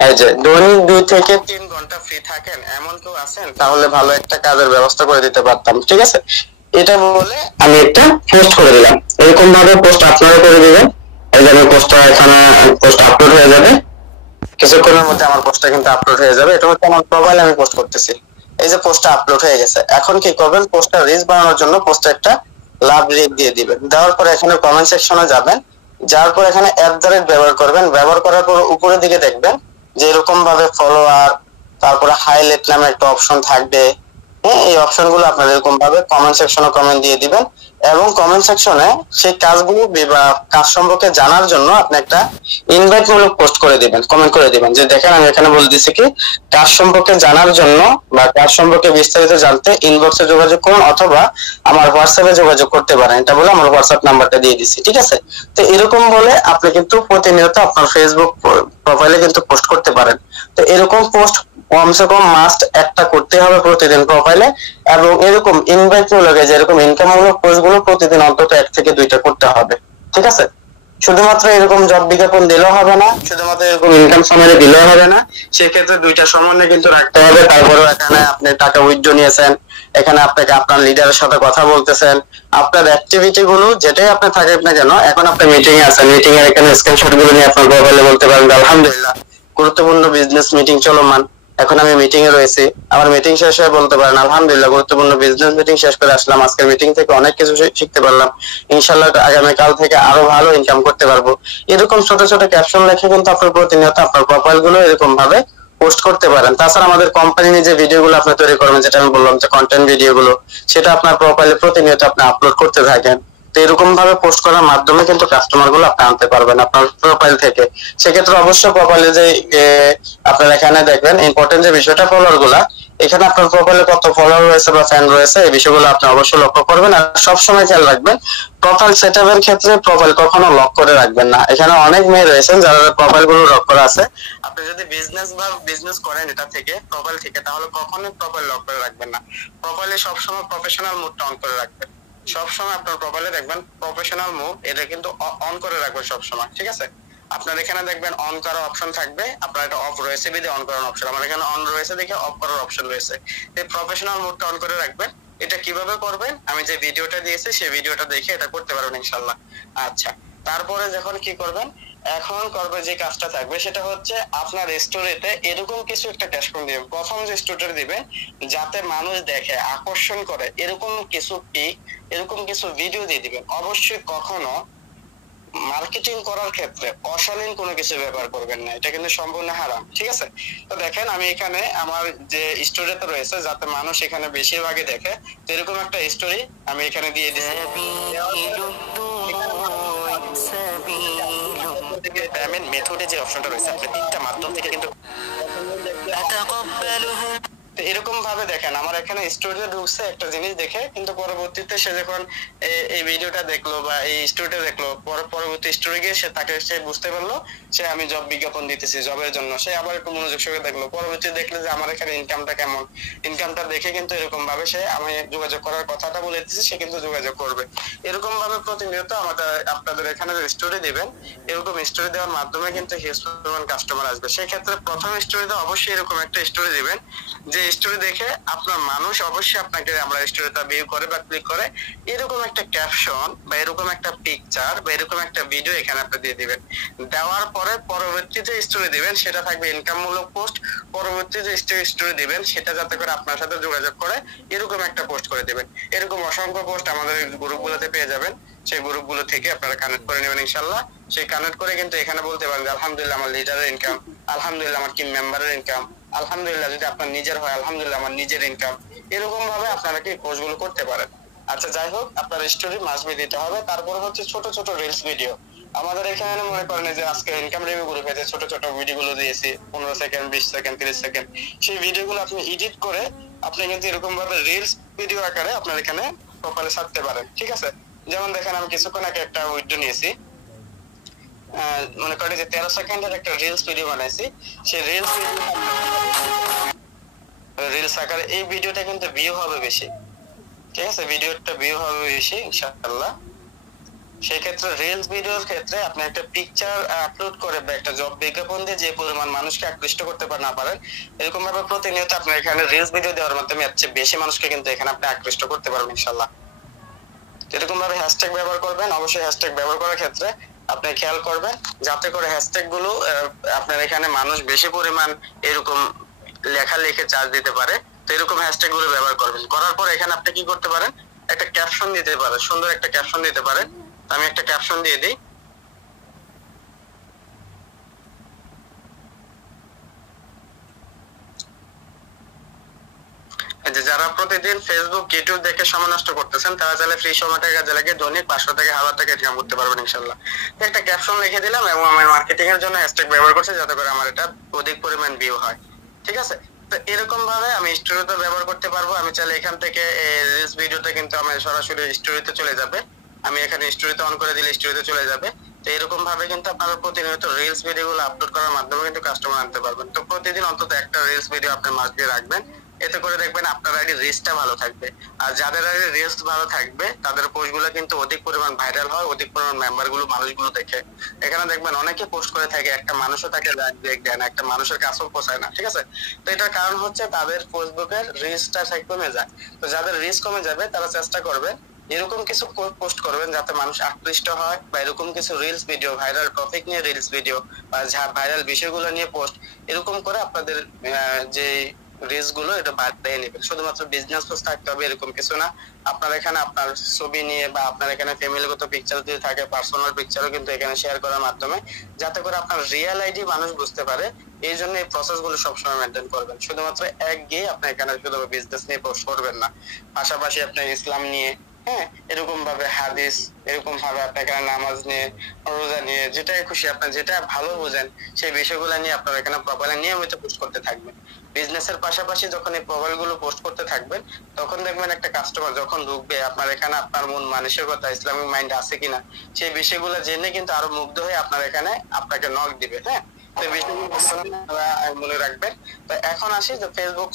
এই যে দৈনিক 2 থেকে 3 ঘন্টা ফ্রি থাকেন এমন কেউ আছেন, তাহলে ভালো একটা কাজের ব্যবস্থা করে দিতে পারতাম। ঠিক আছে, এটা বলে আমি একটা পোস্ট করে দিলাম। এরকম ভাবে পোস্ট আপনারা করে দিবেন। এই যে আমি পোস্টটা এখানে পোস্ট আপলোড হয়ে যাবে, কিছুক্ষণের মধ্যে আমার পোস্টটা কিন্তু আপলোড হয়ে যাবে। এটা হচ্ছে আমার প্রোফাইলে আমি পোস্ট করতেছি। এই যে পোস্টটা আপলোড হয়ে গেছে, এখন কি করবেন, পোস্টটা রিচ বানানোর জন্য পোস্টে একটা লাভ রেট দিয়ে দিবেন। দেওয়ার পর এখানে কমেন্ট সেকশনে যাবেন, যাওয়ার পর এখানে @ ব্যবহার করবেন। ব্যবহার করার পর উপরের দিকে দেখবেন যে এরকম ভাবে ফলোয়ার, তারপরে হাইলাইট নামে একটা অপশন থাকবে। হ্যাঁ, এই অপশন গুলো আপনারা এরকম ভাবে কমেন্ট সেকশনে কমেন্ট দিয়ে দিবেন, এবং কমেন্ট সেকশনে সেই কাজগুলো বা কাজ সম্পর্কে জানার জন্য আপনি একটা ইনভাইট মূলক পোস্ট করে দিবেন, কমেন্ট করে দিবেন যে দেখেন আমি এখানে বলে দিচ্ছি কি, কাজ সম্পর্কে জানার জন্য বা কাজ সম্পর্কে বিস্তারিত জানতে ইনবক্সে যোগাযোগ করুন, অথবা আমার হোয়াটসঅ্যাপে যোগাযোগ করতে পারেন। এটা বলে আমার হোয়াটসঅ্যাপ নাম্বারটা দিয়ে দিচ্ছি। ঠিক আছে, তো এরকম বলে আপনি কিন্তু প্রতিনিয়ত আপনার ফেসবুক প্রোফাইলে কিন্তু পোস্ট করতে পারেন। তো এরকম পোস্ট কমসে কম মাস্ট একটা করতে হবে প্রতিদিন প্রোফাইলে, এবং এরকম ইনভাইট মূলক যেরকম ইনকাম মূলক পোস্ট গুলো প্রতিদিন অন্তত 1 থেকে 2টা করতে হবে। ঠিক আছে, শুধুমাত্র এরকম জব বিজ্ঞাপন দিলেও হবে না, শুধুমাত্র এরকম ইনকাম সামারি দিলেও হবে না, সেক্ষেত্রে 2টা সমন্বয় কিন্তু রাখতে হবে। তারপরেও এখানে আপনি টাকা উইথড্র নিয়েছেন, এখানে আপনাকে আপনার লিডারের সাথে কথা বলতেছেন, আপনার অ্যাক্টিভিটি গুলো যেটাই আপনি থাকেন না কেন, এখন আপনি মিটিং এ আছেন, মিটিং এর এখানে স্ক্রিনশট গুলো নিয়ে আপনার প্রোফাইলে বলতে পারেন আলহামদুলিল্লাহ গুরুত্বপূর্ণ বিজনেস মিটিং চলমান, এখন আমি মিটিং এ রয়েছি। আমার মিটিং শেষ হয়ে বলতে পারেন আলহামদুলিল্লাহ গুরুত্বপূর্ণ বিজনেস মিটিং শেষ করে আসলাম, আজকের মিটিং থেকে অনেক কিছু শিখতে পারলাম, ইনশাআল্লাহ আগামীকাল থেকে আরো ভালো ইনকাম করতে পারবো। এরকম ছোট ছোট ক্যাপশন লিখে কিন্তু আপনার প্রতিনিয়ত আপনার প্রোফাইল গুলো এরকম ভাবে পোস্ট করতে পারেন। তাছাড়া আমাদের কোম্পানি যে ভিডিওগুলো আপনি তৈরি করবেন, যেটা আমি বললাম যে কন্টেন্ট ভিডিওগুলো, সেটা আপনার প্রোফাইলে প্রতিনিয়ত আপনি আপলোড করতে থাকেন। তো এরকম ভাবে পোস্ট করার মাধ্যমে কিন্তু কাস্টমার গুলো আপনি আনতে পারবেন আপনার প্রোফাইল থেকে। সেক্ষেত্রে অবশ্যই প্রোফাইলে যে আপনার এখানে দেখবেন ইম্পর্টেন্ট যে বিষয়টা ফলোয়ার গুলা, এখানে আপনার প্রোফাইলে কত ফলোয়ার রয়েছে বা ফ্যান রয়েছে এই বিষয়গুলো আপনি অবশ্যই লক্ষ্য করবেন। আর সবসময় খেয়াল রাখবেন প্রোফাইল সেটআপের ক্ষেত্রে প্রোফাইল কখনো লক করে রাখবেন না। এখানে অনেক মেয়ে রয়েছেন যারা প্রোফাইল গুলো লক করা আছে, আপনি যদি বিজনেস করেন এটা থেকে প্রোফাইল থেকে, তাহলে কখনোই প্রোফাইল লক করে রাখবেন না। প্রোফাইলে সবসময় প্রফেশনাল মোডটা অন করে রাখবেন। সবসময় আপনার প্রোফাইলে দেখবেন প্রফেশনাল মোড এটা কিন্তু অন করে রাখবেন সবসময়, ঠিক আছে? আপনার এখানে দেখবেন অন করার অপশন থাকবে, আপনার এটা অফ রয়েছে বিধে অন করার অপশন, আমার এখানে অন রয়েছে দেখে অফ করার অপশন রয়েছে। এই প্রফেশনাল মোডটা অন করে রাখবেন। এটা কিভাবে করবেন আমি যে ভিডিওটা দিয়েছি সেই ভিডিওটা দেখে এটা করতে পারবেন ইনশাআল্লাহ। আচ্ছা, তারপরে যখন কি করবেন, এখন করবে যে কাজটা থাকবে সেটা হচ্ছে আপনার স্টোরিতে এরকম কিছু একটা ক্যাপশন দিবেন। প্রথম যে স্টোরিটা দিবেন যাতে মানুষ দেখে আকর্ষণ করে এরকম কিছু পিক, এরকম কিছু ভিডিও দিয়ে দিবেন। অবশ্যই কখনো মার্কেটিং করার ক্ষেত্রে অশালীন কোনো কিছু ব্যবহার করবেন না, এটা কিন্তু সম্পূর্ণ হারাম, ঠিক আছে? তো দেখেন আমি এখানে আমার যে স্টোরিতে রয়েছে যাতে মানুষ এখানে বেশিরভাগই দেখে, তো এরকম একটা স্টোরি আমি এখানে দিয়ে দিচ্ছি। পেমেন্ট মেথডে যে অপশনটা রয়েছে আপনি তিনটা মাধ্যম থেকে কিন্তু এরকম ভাবে দেখেন আমার এখানে স্টোরিতে ঢুকছে একটা জিনিস দেখে, কিন্তু পরবর্তীতে সে যখন এই ভিডিওটা দেখলো বা এই স্টোরিটা দেখলো, পরবর্তী স্টোরি গিয়ে সে বুঝতে পারলো সে আমি জব বিজ্ঞাপন দিতেছি জবের জন্য, সে আবার একটু মনোযোগ সহকারে দেখলো, পরবর্তী দেখলো যে আমার এখানে ইনকামটা কেমন, ইনকামটা দেখে কিন্তু এরকম ভাবে সে আমি যোগাযোগ করার কথাটা বলে দিচ্ছি, সে কিন্তু যোগাযোগ করবে। এরকম ভাবে প্রতিনিয়ত আপনাদের এখানে স্টোরি দিবেন, এরকম স্টোরি দেওয়ার মাধ্যমে কিন্তু হিউজ পরিমাণ কাস্টমার আসবে। সেই ক্ষেত্রে প্রথম স্টোরিতে অবশ্যই এরকম একটা স্টোরি দিবেন যে স্টোরি দেখে আপনার মানুষ অবশ্যই আপনাকে আমরা স্টোরিটা ভিউ করে বা ক্লিক করে এরকম একটা ক্যাপশন বা এরকম একটা পিকচার বা এরকম একটা ভিডিও এখানে আপনি দিয়ে দিবেন। দেওয়ার পরে পরবর্তীতে স্টোরি দিবেন সেটা থাকবে ইনকাম মূলক পোস্ট। পরবর্তীতে স্টোরি দিবেন সেটা যাতে করে আপনার সাথে যোগাযোগ করে এরকম একটা পোস্ট করে দিবেন। এরকম অসংখ্য পোস্ট আমাদের গ্রুপগুলোতে পেয়ে যাবেন, সেই গ্রুপগুলো থেকে আপনারা কানেক্ট করে নেবেন ইনশাআল্লাহ। সেই কানেক্ট করে কিন্তু এখানে বলতে পারেন আলহামদুলিল্লাহ আমার লিডারের ইনকাম, আলহামদুলিল্লাহ আমার টিম মেম্বারের ইনকাম, আলহামদুলিল্লাহ যদি আপনার নিজের হয় আলহামদুলিল্লাহ আমার নিজের ইনকাম। এরকম ভাবে আপনারা কি পোস্টগুলো করতে পারেন। আচ্ছা যাই হোক, আপনার স্টোরি মাস্ট বি দিতে হবে। তারপর হচ্ছে ছোট ছোট রিলস ভিডিও। আমাদের এখানে মনে করেন যে আজকে ইনকাম রিভিউ গ্রুপে যে ছোট ছোট ভিডিওগুলো দিয়েছি 15 সেকেন্ড 20 সেকেন্ড 30 সেকেন্ড, সেই ভিডিওগুলো আপনি এডিট করে আপনি কিন্তু এরকম ভাবে রিলস ভিডিও আকারে আপনার এখানে প্রোফাইলে ছাড়তে পারেন, ঠিক আছে? যেমন দেখেন আমি কিছুক্ষণ আগে একটা ভিডিও নিয়েছি, মনে করেন যে 13 সেকেন্ডের একটা রিলস ভিডিও বানাইছি, সেই রিলস আকারে এই ভিডিওটা কিন্তু ভিউ হবে বেশি, ঠিক আছে? ভিডিওটা ভিউ হবে বেশি ইনশাআল্লাহ। সেই ক্ষেত্রে রিলস ভিডিওর ক্ষেত্রে আপনি একটা পিকচার আপলোড করে বা একটা জব বিজ্ঞাপন দিয়ে যে পরিমাণ মানুষকে আকৃষ্ট করতে না পারেন, এরকম ভাবে প্রতিনিয়ত আপনার এখানে রিলস ভিডিও দেওয়ার মাধ্যমে এর চেয়ে বেশি মানুষকে কিন্তু এখানে আপনি আকৃষ্ট করতে পারবেন ইনশাআল্লাহ। এরকম ভাবে হ্যাশট্যাগ ব্যবহার করবেন। অবশ্যই হ্যাশট্যাগ ব্যবহার করার ক্ষেত্রে আপনি খেয়াল করবেন যাতে করে হ্যাশট্যাগ গুলো আপনার এখানে মানুষ বেশি পরিমাণ এরকম লেখা লিখে চার্জ দিতে পারে। তো এরকম হ্যাশট্যাগ গুলো ব্যবহার করবেন। করার পর এখানে আপনি কি করতে পারেন, একটা ক্যাপশন দিতে পারেন, সুন্দর একটা ক্যাপশন দিতে পারেন। আমি একটা ক্যাপশন দিয়ে দিই, যে যারা প্রতিদিন ফেসবুক ইউটিউব দেখে সময় নষ্ট করতেছেন তারা চাইলে ফ্রি সময়টা কাজে লাগিয়ে দৈনিক 500 থেকে 1000 টাকা ইনকাম করতে পারবেন ইনশাআল্লাহ। একটা ক্যাপশন লিখে দিলাম এবং আমি মার্কেটিং এর জন্য হ্যাশট্যাগ ব্যবহার করছি যাতে করে আমার এটা অধিক পরিমাণ ভিউ হয়, ঠিক আছে? তো এরকম ভাবে আমি স্টোরিতে ব্যবহার করতে পারবো। আমি চাইলে এখান থেকে রিলস ভিডিওটা কিন্তু আমি সরাসরি স্টোরিতে চলে যাবে, আমি এখানে স্টোরিতে অন করে দিলে স্টোরিতে চলে যাবে। তো এরকম ভাবে কিন্তু আপনারা প্রতিনিয়ত রিলস ভিডিওগুলো আপলোড করার মাধ্যমে কিন্তু কাস্টমার আনতে পারবেন। তো প্রতিদিন অন্তত একটা রিলস ভিডিও আপনি মাস্ট দিয়ে রাখবেন, এতে করে দেখবেন আপনার আইডি রিচটা ভালো থাকবে। আর যাদের আইডি রিচ ভালো থাকবে তাদের পোস্টগুলো কিন্তু অধিক পরিমাণ ভাইরাল হয়, অধিক পরিমাণ মেম্বারগুলো মানুষগুলো দেখে। এখানে দেখবেন অনেকে পোস্ট করে থাকে, একটা মানুষও তাকে লাইক দেয় না, একটা মানুষের কাছেও পৌঁছায় না, ঠিক আছে? তো এটার কারণ হচ্ছে তাদের ফেসবুকের রিচটা কমে যায়। তো যাদের রিচ কমে যাবে তারা চেষ্টা করবে এরকম কিছু পোস্ট করবেন যাতে মানুষ আকৃষ্ট হয়, বা এরকম কিছু রিলস ভিডিও ভাইরাল টপিক নিয়ে রিলস ভিডিও বা ভাইরাল বিষয়গুলো নিয়ে পোস্ট, এরকম করে আপনাদের যে রিলস গুলো এটা বাড়িয়ে নেবেন। শুধুমাত্র বিজনেস পোস্ট থাকতে হবে এরকম কিছু না, আপনার এখানে আপনার ছবি নিয়ে বা আপনার এখানে ফ্যামিলিগত পিকচার যদি থাকে পার্সোনাল পিকচারও কিন্তু এখানে শেয়ার করার মাধ্যমে যাতে করে আপনার রিয়েল আইডি মানুষ বুঝতে পারে, এই জন্য এই প্রসেস গুলো সবসময় মেনটেন করবেন। শুধুমাত্র এক গিয়ে আপনি এখানে শুধু বিজনেস নিয়ে পোস্ট করবেন না, পাশাপাশি আপনি ইসলাম নিয়ে হ্যাঁ, এরকম ভাবে হাদিস, এরকম ভাবে আপনি এখানে নামাজ নিয়ে, রোজা নিয়ে, যেটাই খুশি আপনার যেটা ভালো বোঝেন সেই বিষয়গুলো নিয়ে আপনারা এখানে প্রোফাইলে নিয়মিত পোস্ট করতে থাকবেন। বিজনেসের পাশাপাশি যখন এই প্রোফাইল গুলো পোস্ট করতে থাকবেন, তখন দেখবেন একটা কাস্টমার যখন ঢুকবে আপনার এখানে, আপনার মন মানসিকতা ইসলামিক মাইন্ড আছে কিনা সেই বিষয়গুলো জেনে কিন্তু আরো মুগ্ধ হয়ে আপনার এখানে আপনাকে নক দিবে। হ্যাঁ, তো বিষয়গুলো আপনারা মনে রাখবেন। তো এখন আসি যে ফেসবুক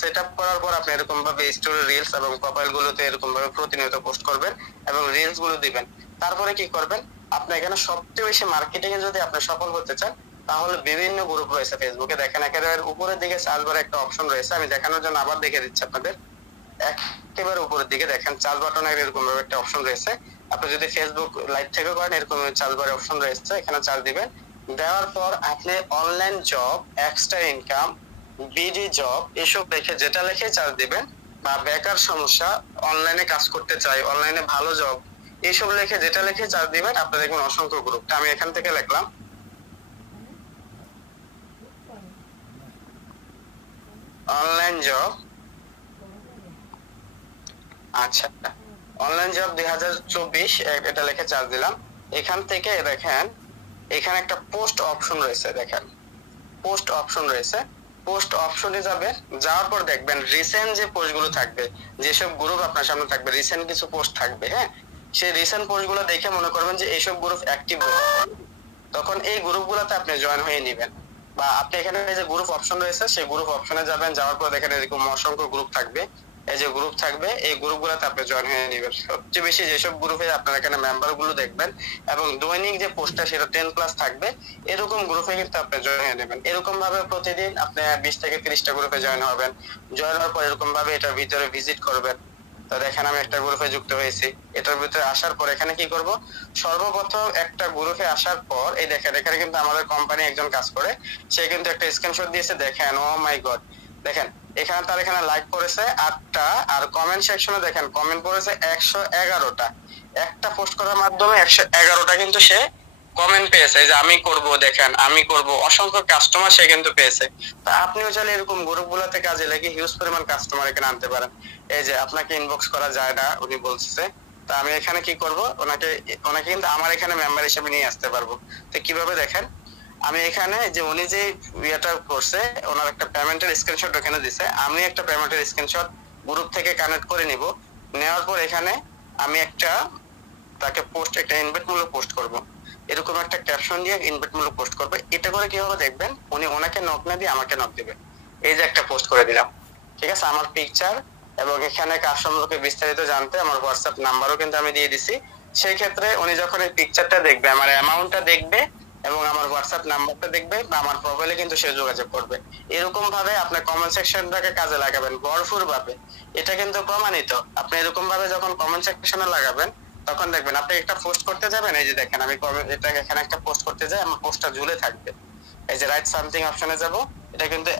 সেটআপ করার পর আপনি এরকম ভাবে স্টোরি, রিলস এবং প্রোফাইল গুলোতে এরকম ভাবে প্রতিনিয়ত পোস্ট করবেন এবং রিলস গুলো দিবেন। তারপরে কি করবেন, আপনি এখানে সবচেয়ে বেশি মার্কেটিং এ যদি আপনি সফল হতে চান, তাহলে বিভিন্ন গ্রুপ রয়েছে ফেসবুকে। দেখেন একেবারে উপরের দিকে সার্চ বারে একটা অপশন রয়েছে, আমি দেখানোর জন্য আবার দেখে দিচ্ছি আপনাদের। একেবারে উপরের দিকে দেখেন সার্চ বাটনে এরকম ভাবে একটা অপশন রয়েছে। আপনি যদি ফেসবুক লাইভ থেকে করেন, এরকম সার্চ বারে অপশন রয়েছে, এখানে চার্জ দিবেন। দেওয়ার পর আপনি online job, extra income, BD job এসব লিখে যেটা লিখে চার্জ দিবেন, বা বেকার সমস্যা, অনলাইনে কাজ করতে চাই, অনলাইনে ভালো জব, এইসব লিখে যেটা লিখে চার্জ দিবেন, আপনি দেখবেন অসংখ্য গ্রুপ। আমি এখান থেকে লিখলাম অনলাইন জব। আচ্ছা, অনলাইন জব 2024 এটা লিখে চার্জ দিলাম। এখান থেকে দেখেন এখানে একটা পোস্ট অপশন রয়েছে, দেখেন পোস্ট অপশন রয়েছে। পোস্ট অপশনে যাবে, যাওয়ার পর দেখবেন রিসেন্ট যে পোস্ট গুলো থাকবে, যেসব গ্রুপ আপনার সামনে থাকবে, রিসেন্ট কিছু পোস্ট থাকবে। হ্যাঁ, সেই রিসেন্ট পোস্ট গুলো দেখে মনে করবেন যে এইসব গ্রুপ অ্যাক্টিভ, তখন এই গ্রুপ গুলোতে আপনি জয়েন হয়ে নেবেন। বা আপনি এখানে যে গ্রুপ অপশন রয়েছে সেই গ্রুপ অপশনে যাবেন, যাওয়ার পর দেখেন এরকম অসংখ্য গ্রুপ থাকবে। এই যে গ্রুপ থাকবে, এই গ্রুপ গুলোতে আপনি জয়েন হয়ে নেবেন। সবচেয়ে বেশি যেসব গ্রুপে আপনার এখানে মেম্বার গুলো দেখবেন এবং দৈনিক যে পোস্টটা সেটা 10+ থাকবে, এরকম গ্রুপে কিন্তু আপনি জয়েন হয়ে নেবেন। এরকম ভাবে প্রতিদিন আপনি 20 থেকে 30টা গ্রুপে জয়েন হবেন। জয়েন হওয়ার পর এরকম ভাবে এটার ভিতরে ভিজিট করবেন। তো দেখেন আমি একটা গ্রুপে যুক্ত হয়েছি। এটার ভিতরে আসার পর এখানে কি করব, সর্বপ্রথম একটা গ্রুপে আসার পর এই দেখেন এখানে কিন্তু আমাদের কোম্পানি একজন কাজ করে, সে কিন্তু একটা স্ক্রিনশট দিয়েছে। দেখেন, ও মাই গড, দেখেন এখানে তার এখানে লাইক করেছে 8টা, আর কমেন্ট সেকশনে দেখেন কমেন্ট করেছে 111টা। একটা পোস্ট করার মাধ্যমে 111টা কিন্তু সে কমেন্ট পেয়েছে যে আমি করব, দেখেন আমি করব, অসংখ্য কাস্টমার সে কিন্তু পেয়েছে। তো আপনিও চাইলে এরকম গ্রুপগুলোতে কাজে লাগিয়ে হিউজ পরিমাণ কাস্টমার এখানে আনতে পারেন। এই যে আপনাকে ইনবক্স করা যায় না উনি বলছে, তো আমি এখানে কি করব, ওনাকে কিন্তু আমার এখানে মেম্বার হিসেবে নিয়ে আসতে পারবো। তো কিভাবে দেখেন, আমি এখানে যে উনি যে ইয়েটা করছে, ওনার একটা পেমেন্টের স্ক্রিনশট ওখানে দিছে, আমি একটা পেমেন্টের স্ক্রিনশট গ্রুপ থেকে কানেক্ট করে নিব। নেওয়ার পর এখানে আমি একটা তাকে পোস্ট, একটা ইনভাইট মূলক পোস্ট করব, এরকম একটা ক্যাপশন দিয়ে ইনভাইট মূলক পোস্ট করব। এটা করে কি হবে দেখবেন, উনি ওনাকে নক না দিয়ে আমাকে নক দিবে। এই যে একটা পোস্ট করে দিলাম, ঠিক আছে, আমার পিকচার এবং এখানে কার সম্পর্কে বিস্তারিত জানতে আমার হোয়াটসঅ্যাপ নাম্বারও কিন্তু আমি দিয়ে দিছি। সেই ক্ষেত্রে উনি যখন এই পিকচারটা দেখবে, আমার অ্যামাউন্টটা দেখবে এবং আমার হোয়াটসঅ্যাপ নাম্বারটা দেখবে, বা আমার প্রোফাইলে কিন্তু সে যোগাযোগ করবে। এরকম ভাবে আপনি কমেন্ট সেকশনটাকে কাজে লাগাবেন ভরপুর ভাবে, এটা কিন্তু প্রমাণিত। আপনি এরকম ভাবে যখন কমেন্ট সেকশনে লাগাবেন, তখন দেখবেন আপনি একটা পোস্ট করতে যাবেন, এই যে দেখেন আমি এটা এখানে একটা পোস্ট করতে যাই, আমার পোস্টটা ঝুলে থাকবে। এই যে রাইট সামথিং অপশনে যাব, এটা কিন্তু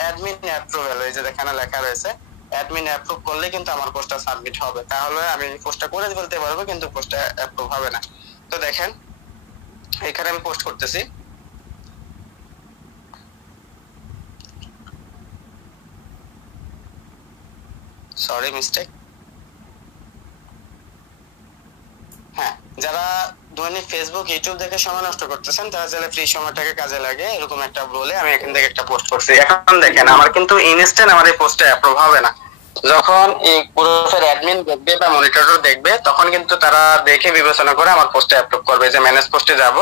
অ্যাডমিন অ্যাপ্রুভাল, এই যে এখানে লেখা রয়েছে অ্যাডমিন অ্যাপ্রুভ করলে কিন্তু আমার পোস্টটা সাবমিট হবে, তাহলে আমি পোস্টটা করে ফেলতে পারবো, কিন্তু পোস্টটা অ্যাপ্রুভ হবে না। তো দেখেন এখানে আমি পোস্ট করতেছি, সরি মিস্টেক। হ্যাঁ, যারা দৈনিক ফেসবুক ইউটিউব দেখে সময় নষ্ট করতেছেন, তারা চাইলে ফ্রি সময়টাকে কাজে লাগে এরকম একটা বলে আমি এখান থেকে একটা পোস্ট করছি। এখন দেখেন আমার কিন্তু ইনস্ট্যান্ট আমার এই পোস্টটা অ্যাপ্রুভ হবে না। যখন এই গ্রুপের অ্যাডমিন দেখবে বা মনিটর দেখবে, তখন কিন্তু তারা দেখে বিবেচনা করে আমার পোস্টটা অ্যাপ্রুভ করবে। যে ম্যানেজ পোস্টে যাব,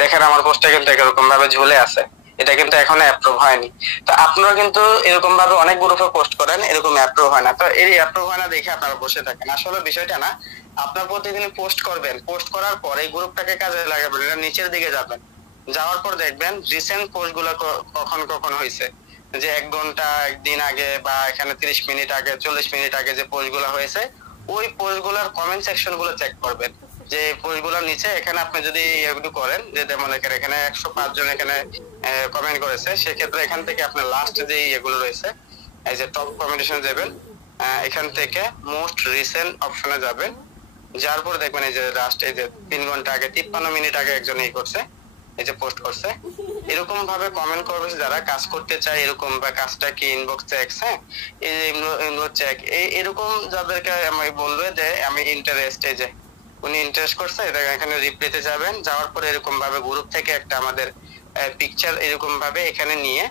দেখেন আমার পোস্টটা কিন্তু এরকম ভাবে ঝুলে আছে, এটা কিন্তু এখনো অ্যাপ্রুভ হয়নি। তো আপনারা কিন্তু এরকম ভাবে অনেক গ্রুপে পোস্ট করেন, এরকম অ্যাপ্রুভ হয় না। তো এই অ্যাপ্রুভ হয় না দেখে আপনারা বসে থাকেন, আসলে বিষয়টা না। আপনার প্রতিদিন পোস্ট করবেন, পোস্ট করার পর এই গ্রুপটাকে কাজে লাগাবেন, এটা নিচের দিকে যাবেন, যাওয়ার পর দেখবেন রিসেন্ট পোস্ট গুলো কখন কখন হয়েছে, যে 1 ঘন্টা, 1 দিন আগে, বা এখানে 30 মিনিট আগে, 40 মিনিট আগে যে পোস্ট গুলো হয়েছে, ওই পোস্ট গুলার কমেন্ট সেকশন গুলো চেক করবেন। যে পোস্ট গুলোর নিচে এখানে আপনি যদি এগুলো করেন, যে যেমন এখানে 105 জন এখানে কমেন্ট করেছে, সেক্ষেত্রে এখান থেকে আপনি লাস্ট যে এগুলো রয়েছে, এই যে টপ কমেন্টেশনে যাবেন, এখান থেকে মোস্ট রিসেন্ট অপশনে যাবেন, যার পর দেখবেন এই যে লাস্ট এই যে 3 ঘন্টা আগে, 53 মিনিট আগে একজন এই করছে, এই যে পোস্ট করছে, এরকম ভাবে কমেন্ট করবে যারা কাজ করতে চায় এরকম, বা কাজটা কি ইনবক্স চেক, হ্যাঁ ইনবক্স চেক, এরকম যাদেরকে আমি বলবে যে আমি ইন্টারেস্ট, এই যে উনি ইন্টারেস্ট করছে, এটা এখানে রিপ্লাইতে যাবেন, যাওয়ার পরে এরকম ভাবে গ্রুপ থেকে একটা আমাদের পিকচার এরকম ভাবে এখানে নিয়ে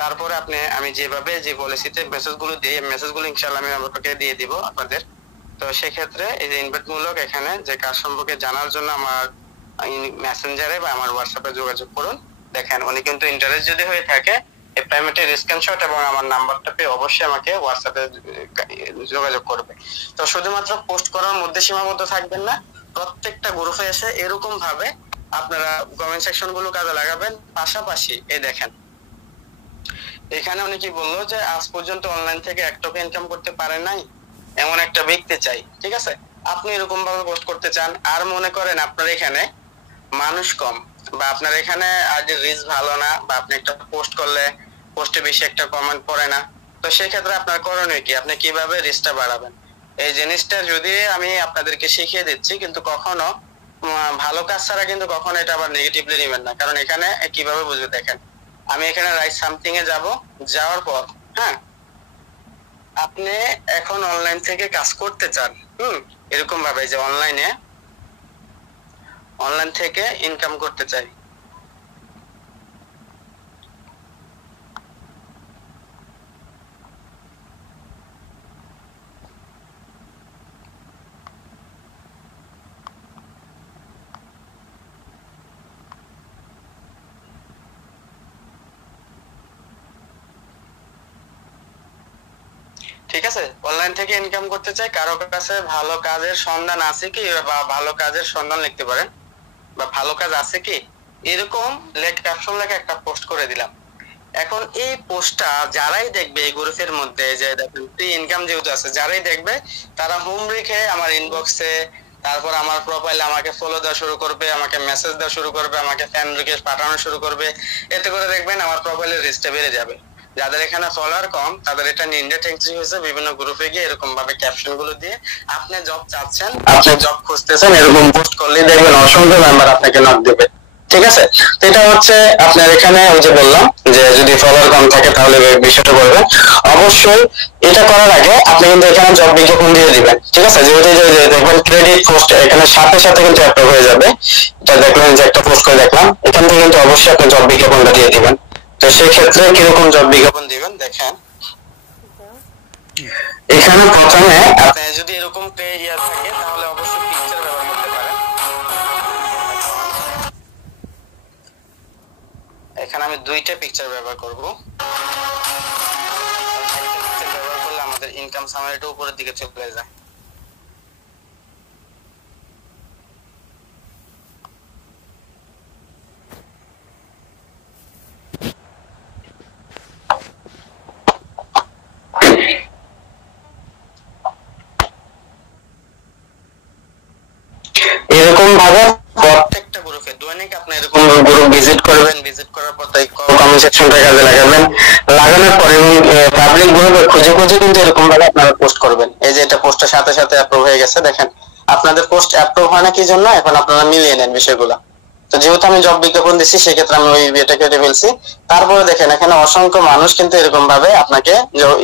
তারপরে আপনি, আমি যেভাবে যে পলিসিতে মেসেজগুলো দিই, মেসেজগুলো ইনশাআল্লাহ আমি আপনাকে দিয়ে দিব আপনাদের। তো সেক্ষেত্রে এই যে ইনভাইট মূলক এখানে যে কাজ সম্পর্কে জানার জন্য আমার মেসেঞ্জারে বা আমার হোয়াটসঅ্যাপে যোগাযোগ করুন। দেখেন উনি কিন্তু ইন্টারেস্ট যদি হয়ে থাকে এই পেমেন্টের স্ক্রিনশট এবং আমার নাম্বারটা পেয়ে অবশ্যই আমাকে হোয়াটসঅ্যাপে যোগাযোগ করবে। তো শুধুমাত্র পোস্ট করার মধ্যে সীমাবদ্ধ থাকবেন না, প্রত্যেকটা গ্রুপে এসে এরকম ভাবে আপনারা কমেন্ট সেকশন গুলো কাজে লাগাবেন। পাশাপাশি এই দেখেন এখানে উনি কি বললো যে আজ পর্যন্ত অনলাইন থেকে 1 টাকা ইনকাম করতে পারে নাই এমন একটা ব্যক্তি চাই, ঠিক আছে? আপনি এরকম ভাবে পোস্ট করতে চান, আর মনে করেন আপনার এখানে মানুষ কম, বা আপনার এখানে আজ রিচ ভালো না, বা আপনি একটা পোস্ট করলে পোস্টে বেশি একটা কমেন্ট পড়ে না, তো সেই ক্ষেত্রে আপনার করণীয় কি, আপনি কিভাবে রিচটা বাড়াবেন? এই জিনিসটা যদি আমি আপনাদেরকে শিখিয়ে দিচ্ছি, কিন্তু কখনো ভালো কাজ ছাড়া কিন্তু কখনো এটা আবার নেগেটিভলি নেবেন না, কারণ এখানে কিভাবে বুঝবে দেখেন, আমি এখানে রাইট সামথিং এ যাব, যাওয়ার পর হ্যাঁ আপনি এখন অনলাইন থেকে কাজ করতে চান, এরকম ভাবে যে অনলাইন থেকে ইনকাম করতে চাই, ঠিক আছে? অনলাইন থেকে ইনকাম করতে চাই, কারো কাছে ভালো কাজের সন্ধান আছে কি, বা ভালো কাজের সন্ধান লিখতে পারেন, বা ভালো কাজ আছে কি, এরকম ক্যাপশন লেখা একটা পোস্ট করে দিলাম। এখন এই পোস্টটা যারাই দেখবে এই গ্রুপের মধ্যে, যে দেখেন ফ্রি ইনকাম যেহেতু আছে, যারাই দেখবে তারা হোম রেখে আমার ইনবক্সে, তারপর আমার প্রোফাইলে আমাকে ফলো দেওয়া শুরু করবে, আমাকে মেসেজ দেওয়া শুরু করবে, আমাকে ফ্রেন্ড রিকোয়েস্ট পাঠানো শুরু করবে। এতে করে দেখবেন আমার প্রোফাইলের রিচটা বেড়ে যাবে। যাদের এখানে ফলোয়ার কম তাদের এটা নিন্দা টেন্সি হয়েছে, বিভিন্ন গ্রুপে গিয়ে এরকম ভাবে ক্যাপশন গুলো দিয়ে আপনি জব চাচ্ছেন, আপনি জব খুঁজতেছেন, এরকম পোস্ট করলে দেখবেন অসংখ্য মেম্বার আপনাকে নক দেবে, ঠিক আছে? তো এটা হচ্ছে আপনার এখানে ওই যে বললাম যে যদি ফলোয়ার কম থাকে তাহলে বিষয়টা করবেন। অবশ্যই এটা করার আগে আপনি কিন্তু এখানে জব বিজ্ঞাপন দিয়ে দিবেন, ঠিক আছে? যেহেতু দেখবেন ক্রেডিট পোস্ট এখানে সাথে সাথে কিন্তু অ্যাপ্রুভ হয়ে যাবে। এটা দেখলেন যে একটা পোস্ট করে দেখলাম, এখান থেকে কিন্তু অবশ্যই আপনি জব বিজ্ঞাপনটা দিয়ে দিবেন। তো সেই ক্ষেত্রে কিরকম জব বিজ্ঞাপন দিবেন দেখেন, এখানে প্রথমে আপনি যদি এরকম ইয়া থাকে তাহলে অবশ্যই পিকচার ব্যবহার করতে পারেন। এখানে আমি 2টা পিকচার ব্যবহার করব, ব্যবহার করলে আমাদের ইনকাম সামারিটা উপরের দিকে চলে যায়। এরকম ভাবে প্রত্যেকটা গ্রুপে দৈনিক আপনি এরকম গ্রুপ ভিজিট করবেন, ভিজিট করার পর তাই কমেন্ট সেকশনটা কাজে লাগাবেন, লাগানোর পরে পাবলিক গ্রুপে খুঁজে খুঁজে কিন্তু এরকম ভাবে আপনারা পোস্ট করবেন। এই যে এটা পোস্টের সাথে সাথে অ্যাপ্রুভ হয়ে গেছে, দেখেন আপনাদের পোস্ট অ্যাপ্রুভ হয় না কি জন্য, এখন আপনারা মিলিয়ে নেন বিষয়গুলো। তো যেহেতু আমি জব বিজ্ঞাপন দিচ্ছি সেক্ষেত্রে আমি ওই এটা কেটে ফেলছি। তারপরে দেখেন এখানে অসংখ্য মানুষ কিন্তু এরকম ভাবে আপনাকে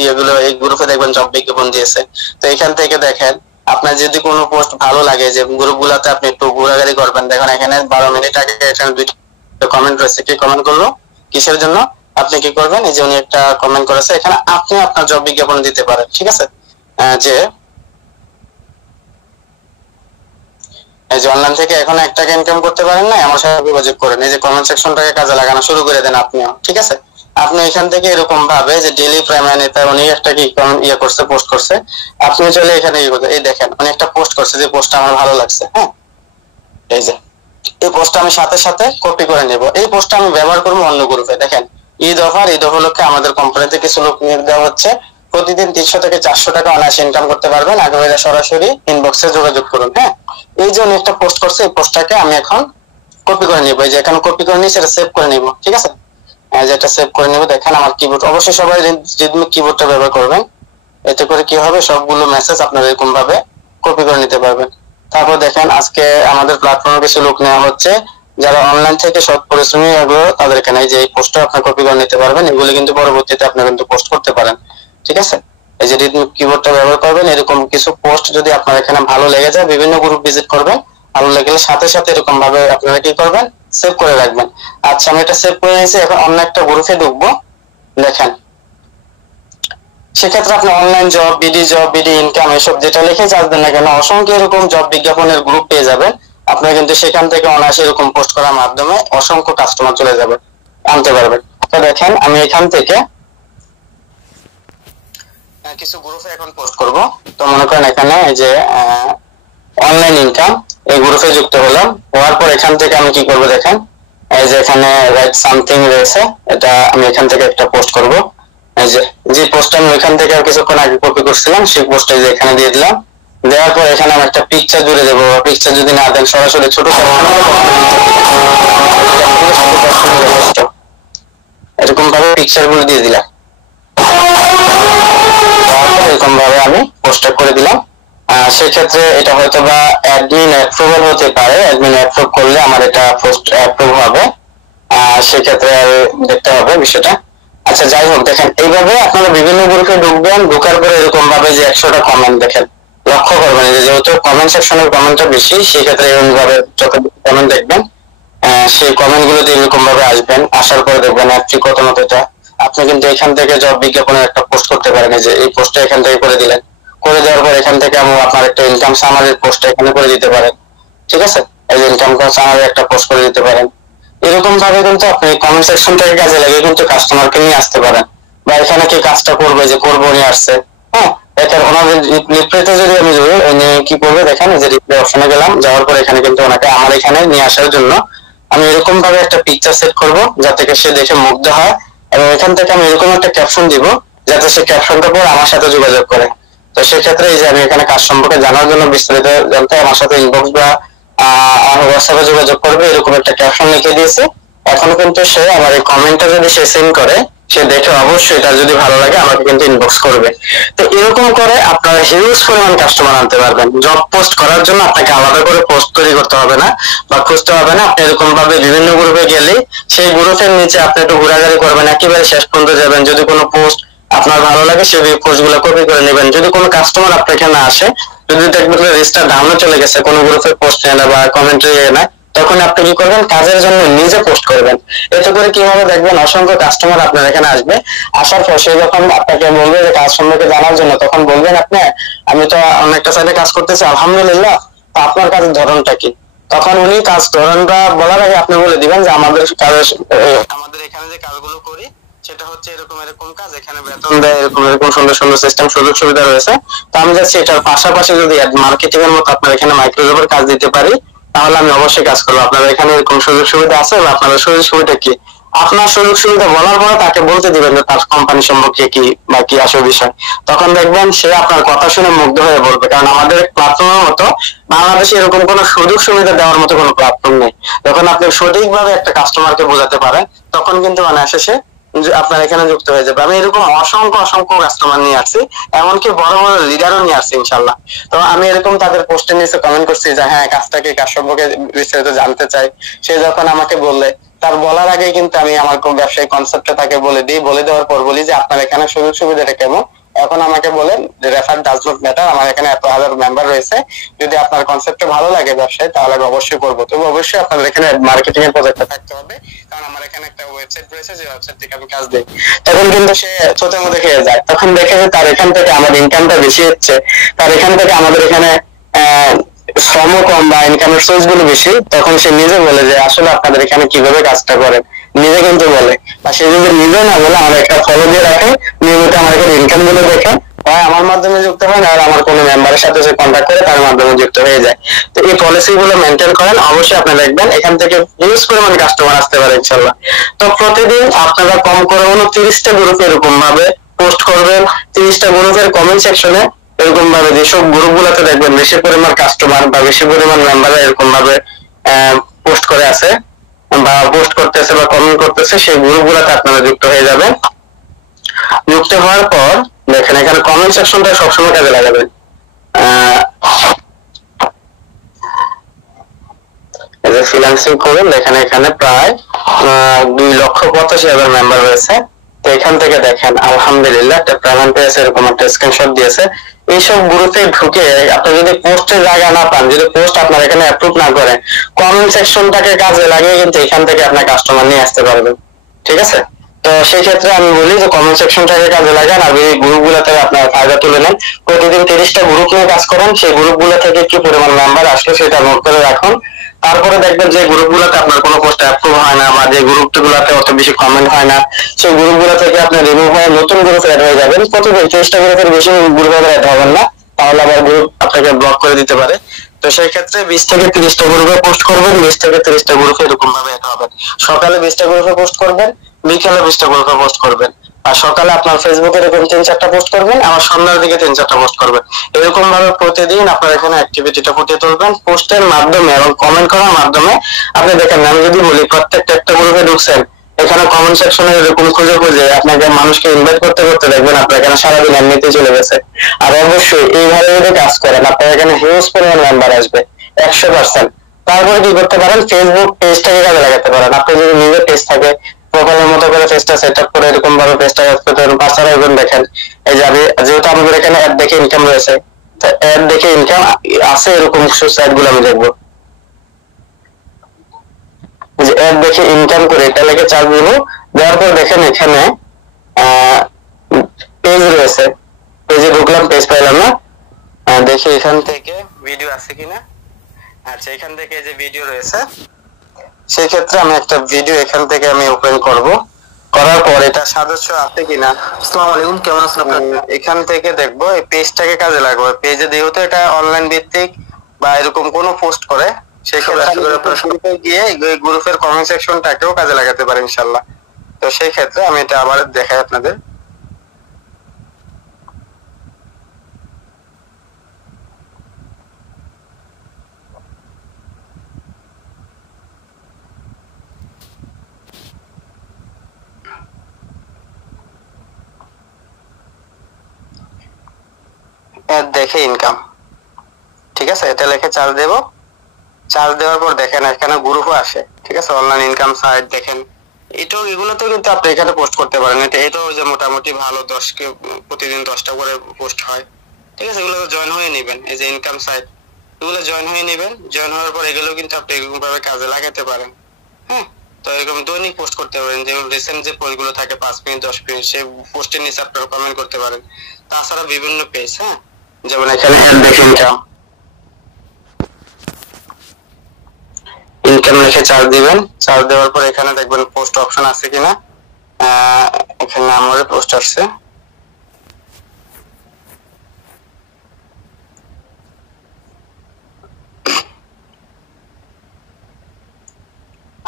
ইয়েগুলো এই গ্রুপে দেখবেন জব বিজ্ঞাপন দিয়েছে। তো এখান থেকে দেখেন আপনার যদি কোনো পোস্ট ভালো লাগে, যে গ্রুপগুলোতে আপনি একটু ঘোরাঘুরি করবেন, দেখেন এখানে 12 মিনিট আগে এখানে 2টা কমেন্ট রয়েছে। কি কমেন্ট করলো, কিসের জন্য? আপনি কি করবেন, এই যে উনি একটা কমেন্ট করেছে, এখানে আপনি আপনার জব বিজ্ঞাপন দিতে পারেন, ঠিক আছে? যে এই যে অনলাইন থেকে এখন 1 টাকা ইনকাম করতে পারেন না, আমার সাথে যোগাযোগ করেন। এই যে কমেন্ট সেকশনটাকে কাজে লাগানো শুরু করে দেন আপনিও, ঠিক আছে? আপনি এখান থেকে এরকম ভাবে যে ডেইলি প্রাইমারি নেতা উনি একটা কি ইয়ে করছে, পোস্ট করছে, আপনি চলে এখানে এই দেখেন উনি একটা পোস্ট করছে, যে পোস্টটা আমার ভালো লাগছে, হ্যাঁ এই যে এই পোস্টটা আমি সাথে সাথে কপি করে নেব। এই পোস্টটা আমি ব্যবহার করবো অন্য গ্রুপে। দেখেন ঈদ উপলক্ষে আমাদের কোম্পানিতে কিছু লোক নিয়োগ দেওয়া হচ্ছে, প্রতিদিন 300 থেকে 400 টাকা অনায়াসে ইনকাম করতে পারবেন, আগ্রহীরা সরাসরি ইনবক্সে যোগাযোগ করুন। হ্যাঁ এই যে উনি একটা পোস্ট করছে, এই পোস্টটাকে আমি এখন কপি করে নিব, এই যে এখানে কপি করে নিয়ে সেটা সেভ করে নিব, ঠিক আছে? যেটা সেভ করে নিব, দেখেন আমার কিবোর্ড, অবশ্যই সবাই রিদমি কিবোর্ডটা ব্যবহার করবেন, এতে করে কি হবে সবগুলো মেসেজ আপনারা এরকম ভাবে কপি করে নিতে পারবেন। তারপর দেখেন আজকে আমাদের প্ল্যাটফর্মে কিছু লোক নেওয়া হচ্ছে, যারা অনলাইন থেকে সৎ পরিশ্রমী হবে তাদের এখানে যে এই পোস্টটা আপনি কপি করে নিতে পারবেন, এগুলো কিন্তু পরবর্তীতে আপনি কিন্তু পোস্ট করতে পারেন। ঠিক আছে, এই যে রিদম কিবোর্ডটা ব্যবহার করবেন, এরকম কিছু পোস্ট যদি আপনার এখানে ভালো লেগে যায় বিভিন্ন গ্রুপ ভিজিট করবেন, ভালো লাগলে সাথে সাথে এরকম ভাবে আপনারা কি করবেন সেভ করে রাখবেন। আচ্ছা আমি এটা সেভ করে নিয়েছি, এখন অন্য একটা গ্রুপে ঢুকবো। দেখেন সেক্ষেত্রে আপনি অনলাইন জব, বিডি ইনকাম এসব যেটা লিখে চার্জ দেন না কেন অসংখ্য এরকম জব বিজ্ঞাপনের গ্রুপ পেয়ে যাবেন। আপনি কিন্তু সেখান থেকে অনায়াসে এরকম পোস্ট করার মাধ্যমে অসংখ্য কাস্টমার চলে যাবে, আনতে পারবেন। তো দেখেন আমি এখান থেকে কিছু গ্রুপে এখন পোস্ট করব। তো মনে করেন এখানে এই যে অনলাইন ইনকাম এই গ্রুপে যুক্ত হলাম, হওয়ার পর এখান থেকে আমি কি করব দেখেন এই যে এখানে রাইট সামথিং রয়েছে, এটা আমি এখান থেকে একটা পোস্ট করব। এই যে পোস্টটা আমি এখান থেকে কিছুক্ষণ আগে কপি করছিলাম সেই পোস্টটা যে এখানে দিয়ে দিলাম। দেওয়ার পর এখানে আমি একটা পিকচার জুড়ে দেবো, পিকচার যদি না দেন সরাসরি ছোট এরকম ভাবে পিকচার গুলো দিয়ে দিলাম, এরকম ভাবে আমি পোস্টার করে দিলাম। সেক্ষেত্রে এটা হয়তো বা অ্যাডমিন অ্যাপ্রুভাল হতে পারে, অ্যাডমিন অ্যাপ্রুভ করলে আমার এটা পোস্ট অ্যাপ্রুভ হবে, সেক্ষেত্রে দেখতে হবে বিষয়টা। আচ্ছা যাই হোক, দেখেন এইভাবে আপনারা বিভিন্ন গ্রুপে ঢুকবেন, ঢোকার পরে এরকম ভাবে যে 100টা কমেন্ট দেখেন, লক্ষ্য করবেন যে যেহেতু কমেন্ট সেকশনের কমেন্টটা বেশি সেক্ষেত্রে এরকম ভাবে যত কমেন্ট দেখবেন সেই কমেন্ট গুলোতে এরকম ভাবে আসবেন, আসার পরে দেখবেন অ্যাপটি কত মতো এটা আপনি কিন্তু এখান থেকে জব বিজ্ঞাপনের একটা পোস্ট করতে পারেন। যে এই পোস্টটা এখান থেকে করে দিলেন, করে দেওয়ার পর এখান থেকে আমি আপনার একটা ইনকাম সামারির পোস্ট এখানে করে দিতে পারেন। ঠিক আছে, এই যে ইনকাম সামারি একটা পোস্ট করে দিতে পারেন। এরকম ভাবে কিন্তু আপনি কমেন্ট সেকশনটাকে কাজে লাগিয়ে কিন্তু কাস্টমারকে নিয়ে আসতে পারেন। বা এখানে কি কাজটা করবে যে করবো নিয়ে আসছে, হ্যাঁ এখানে ওনাদের রিপ্লাইতে যদি আমি কি করবে দেখেন যে রিপ্লাই অপশনে গেলাম, যাওয়ার পর এখানে কিন্তু ওনাকে আমার এখানে নিয়ে আসার জন্য আমি এরকম ভাবে একটা পিকচার সেট করব যাতে সে দেখে মুগ্ধ হয়, এবং এখান থেকে আমি এরকম একটা ক্যাপশন দিব যাতে সে ক্যাপশনটা পর আমার সাথে যোগাযোগ করে। তো সেক্ষেত্রে এই যে আমি এখানে কাজ সম্পর্কে জানার জন্য বিস্তারিত জানতে আমার সাথে ইনবক্স বা আমার হোয়াটসঅ্যাপে যোগাযোগ করবে, এরকম একটা ক্যাপশন লিখে দিয়েছে। এখন কিন্তু সে আমার এই কমেন্টটা যদি সে সেন্ড করে, সে দেখে অবশ্যই তার যদি ভালো লাগে আমাকে কিন্তু ইনবক্স করবে। তো এরকম করে আপনারা হিউজ পরিমাণ কাস্টমার আনতে পারবেন। জব পোস্ট করার জন্য আপনাকে আলাদা করে পোস্ট তৈরি করতে হবে না বা খুঁজতে হবে না, আপনি এরকম ভাবে বিভিন্ন গ্রুপে গেলে সেই গ্রুপের নিচে আপনি একটু ঘোরাঘুরি করবেন, একেবারে শেষ পর্যন্ত যাবেন। যদি কোনো পোস্ট আপনার ভালো লাগে সেই পোস্ট গুলো কপি করে নেবেন। যদি কোনো কাস্টমার আপনার এখানে আসে, যদি দেখবেন রেজিস্টার ডাউনে চলে গেছে, কোনো গ্রুপে পোস্ট নেয় না বা কমেন্ট্রি না, তখন আপনি কি করবেন কাজের জন্য নিজে পোস্ট করবেন। এতে করে কি হবে দেখবেন অসংখ্য কাস্টমার আপনার এখানে আসবে, আসার পর সে যখন আপনাকে বলবে যে কাজ সম্পর্কে জানার জন্য, তখন বলবেন আপনি আমি তো অনেকটা সাইডে কাজ করতেছি আলহামদুলিল্লাহ, তো আপনার কাজের ধরনটা কি। তখন উনি কাজ ধরনটা বলার আগে আপনি বলে দিবেন যে আমাদের কাজের আমাদের এখানে যে কাজগুলো করি সেটা হচ্ছে এরকম এরকম কাজ, এখানে বেতন দেয়, এরকম এরকম সুন্দর সুন্দর সিস্টেম সুযোগ সুবিধা রয়েছে। তো আমি যাচ্ছি এটার পাশাপাশি যদি মার্কেটিং এর মতো আপনার এখানে মাইক্রোজবের কাজ দিতে পারি, তাহলে আমি অবশ্যই কাজ করবো। আপনাদের এখানে এরকম সুযোগ সুবিধা আছে বা আপনাদের সুযোগ সুবিধা কি, আপনার সুযোগ সুবিধা বলার পরে তাকে বলতে দিবেন যে তার কোম্পানি সম্পর্কে কি বা কি আসল বিষয়। তখন দেখবেন সে আপনার কথা শুনে মুগ্ধ হয়ে বলবে, কারণ আমাদের প্ল্যাটফর্মের মতো বাংলাদেশে এরকম কোনো সুযোগ সুবিধা দেওয়ার মতো কোনো প্ল্যাটফর্ম নেই। যখন আপনি সঠিকভাবে একটা কাস্টমারকে বোঝাতে পারেন, তখন কিন্তু অনায়াসে সে আপনার এখানে যুক্ত হয়ে যাবে। আমি এরকম অসংখ্য অসংখ্য কাস্টমার নিয়ে আসছি, এমনকি বড় বড় লিডারও নিয়ে আসছি ইনশাল্লাহ। তো আমি এরকম তাদের পোস্টের নিচে কমেন্ট করছি যে হ্যাঁ কাজটাকে কাজ সম্পর্কে বিস্তারিত জানতে চাই। সে যখন আমাকে বললে, তার বলার আগে কিন্তু আমি আমার ব্যবসায়িক কনসেপ্টটা তাকে বলে দিই, বলে দেওয়ার পর বলি যে আপনার এখানে সুযোগ সুবিধাটা কেমন। এখন আমাকে বলেন যে রেফার ডাজ নট ম্যাটার, আমার এখানে এত হাজার মেম্বার রয়েছে, যদি আপনার কনসেপ্টটা ভালো লাগে ব্যবসায় তাহলে আমি অবশ্যই করবো। তবে অবশ্যই আপনাদের এখানে মার্কেটিং এর প্রজেক্টটা থাকতে হবে, কারণ আমার এখানে একটা ওয়েবসাইট রয়েছে যে ওয়েবসাইট থেকে আমি কাজ দিই। তখন কিন্তু সে ছোটের মধ্যে খেয়ে যায়, তখন দেখে যে তার এখান থেকে আমার ইনকামটা বেশি হচ্ছে, তার এখান থেকে আমাদের এখানে শ্রম কম বা ইনকামের সোর্স গুলো বেশি, তখন সে নিজে বলে যে আসলে আপনাদের এখানে কিভাবে কাজটা করেন, নিজে কিন্তু বলে। বা সে যদি নিজে না বলে আমার একটা ফলো দিয়ে রাখে, নিয়মিত আমার এখানে ইনকাম গুলো দেখে হয় আমার মাধ্যমে যুক্ত হয়, আর আমার কোনো মেম্বারের সাথে সে কন্ট্যাক্ট করে তার মাধ্যমে যুক্ত হয়ে যায়। তো এই পলিসি গুলো মেনটেন করেন, অবশ্যই আপনি দেখবেন এখান থেকে হিউজ পরিমাণ কাস্টমার আসতে পারে ইনশাল্লাহ। তো প্রতিদিন আপনারা কম করে 30টা গ্রুপে এরকম ভাবে পোস্ট করবেন, 30টা গ্রুপের কমেন্ট সেকশনে এরকম ভাবে যেসব গ্রুপ গুলোতে দেখবেন বেশি পরিমাণ কাস্টমার বা বেশি পরিমাণ মেম্বার এরকম ভাবে পোস্ট করে আছে বা পোস্ট করতেছে বা কমেন্ট করতেছে, সেই গ্রুপ গুলোতে আপনারা যুক্ত হয়ে যাবেন। যুক্ত হওয়ার পর দেখেন এখানে কমেন্ট সেকশনটা সবসময় কাজে লাগাবেন। ফ্রিল্যান্সিং করুন, দেখেন এখানে প্রায় 2,85,000 মেম্বার রয়েছে। তো এখান থেকে দেখেন আলহামদুলিল্লাহ একটা পেমেন্ট পেয়েছে, এরকম একটা স্ক্রিনশট দিয়েছে। এইসব গ্রুপে ঢুকে আপনি যদি পোস্টের জায়গা না পান, যদি পোস্ট আপনার এখানে অ্যাপ্রুভ না করে, কমেন্ট সেকশনটাকে কাজে লাগিয়ে কিন্তু এখান থেকে আপনার কাস্টমার নিয়ে আসতে পারবেন। ঠিক আছে, তো সেই ক্ষেত্রে আমি বলি যে কমেন্ট সেকশনটাকে কাজে লাগান আর এই গ্রুপগুলো থেকে আপনার ফায়দা তুলে নেন। প্রতিদিন 30টা গ্রুপ নিয়ে কাজ করেন, সেই গ্রুপগুলো থেকে কি পরিমাণ নাম্বার আসলো সেটা নোট করে রাখুন। তারপরে দেখবেন যে গ্রুপগুলোতে আপনার কোনো পোস্ট অ্যাপ্রুভ হয় না বা যে গ্রুপগুলোতে অত বেশি কমেন্ট হয় না, সেই গ্রুপগুলো থেকে আপনি রিমুভ হয়ে নতুন গ্রুপে অ্যাড হয়ে যাবেন। প্রতিদিন 30টা গ্রুপের বেশি গ্রুপে অ্যাড হবেন না, তাহলে আবার গ্রুপ আপনাকে ব্লক করে দিতে পারে। তো সেই ক্ষেত্রে 20 থেকে 30টা গ্রুপে পোস্ট করবেন, 20 থেকে 30টা গ্রুপে এরকম ভাবে অ্যাড হবেন। সকালে 20টা গ্রুপে পোস্ট করবেন, বিকালে 20টা গ্রুপে পোস্ট করবেন। আর সকালে আপনার ফেসবুকে এরকম 3-4টা পোস্ট করবেন, আবার সন্ধ্যার দিকে 3-4টা পোস্ট করবেন। এরকম ভাবে প্রতিদিন আপনার এখানে অ্যাক্টিভিটিটা ফুটিয়ে তুলবেন পোস্টের মাধ্যমে এবং কমেন্ট করার মাধ্যমে। আপনি দেখেন, আমি যদি বলি প্রত্যেকটা একটা গ্রুপে ঢুকছেন, এখানে কমেন্ট সেকশনে এরকম খুঁজে খুঁজে আপনাকে মানুষকে ইনভাইট করতে করতে দেখবেন আপনার এখানে সারাদিন এমনিতে চলে গেছে। আর অবশ্যই এইভাবে যদি কাজ করেন আপনার এখানে হিউজ পরিমাণ মেম্বার আসবে 100%। তারপরে কি করতে পারেন, ফেসবুক পেজটাকে কাজে লাগাতে পারেন। আপনি যদি নিজের পেজ থাকে, প্রোফাইলের মতো করে পেজটা সেট আপ করে এরকম ভাবে পেজটা পার্সোনাল ইভেন্ট দেখেন। এই যে যেহেতু আমাদের এখানে অ্যাড দেখে ইনকাম রয়েছে, তো অ্যাড দেখে ইনকাম আছে এরকম সাইট গুলো আমি দেখবো। যে অ্যাড দেখে ইনকাম করে এটা লেগে চার্জ দিব, দেওয়ার পর দেখেন এখানে পেজ রয়েছে, পেজে ঢুকলাম, পেজ পাইলাম না, দেখি এখান থেকে ভিডিও আছে কিনা। আচ্ছা, এখান থেকে যে ভিডিও রয়েছে, সেই ক্ষেত্রে আমি একটা ভিডিও এখান থেকে আমি ওপেন করব। করার পর এটা সদস্য আছে কিনা। আসসালামু আলাইকুম, কেমন আছেন আপনারা? এখান থেকে দেখবো এই পেজটাকে কাজে লাগবে। পেজে যেহেতু এটা অনলাইন ভিত্তিক বা এরকম কোনো পোস্ট করে, সেক্ষেত্রে গিয়ে গ্রুপের কমেন্ট সেকশনটাকেও কাজে লাগাতে পারে ইনশাআল্লাহ। তো সেই ক্ষেত্রে আমি এটা আবার দেখাই আপনাদের। দেখে ইনকাম, ঠিক আছে, এটা লিখে চার্জ দেব। চার্জ দেওয়ার পর দেখেন এখানে গ্রুপও আসে, ঠিক আছে, অনলাইন ইনকাম সাইট দেখেন। এগুলোতেও কিন্তু আপনি এখানে পোস্ট করতে পারেন। এটাও যে মোটামুটি ভালো, প্রতিদিন 10টা করে পোস্ট হয়, ঠিক আছে। এগুলো জয়েন হয়ে নেবেন, এই যে ইনকাম সাইট, এগুলো জয়েন হয়ে নেবেন। জয়েন হওয়ার পর এগুলো কিন্তু আপনি এরকম ভাবে কাজে লাগাতে পারেন। হ্যাঁ, তো এরকম দৈনিক পোস্ট করতে পারেন। যেগুলো রিসেন্ট যে পোস্টগুলো থাকে 5 মিনিট 10 মিনিট, সেই পোস্টের নিচে আপনারা কমেন্ট করতে পারেন। তাছাড়া বিভিন্ন পেজ, হ্যাঁ, যেমন এখানে অ্যাড দেখে ইনকাম লিখে চার্জ দিবেন। চার্জ দেওয়ার পর এখানে দেখবেন পোস্ট অপশন আছে কিনা। এখানে আমার পোস্ট আসছে।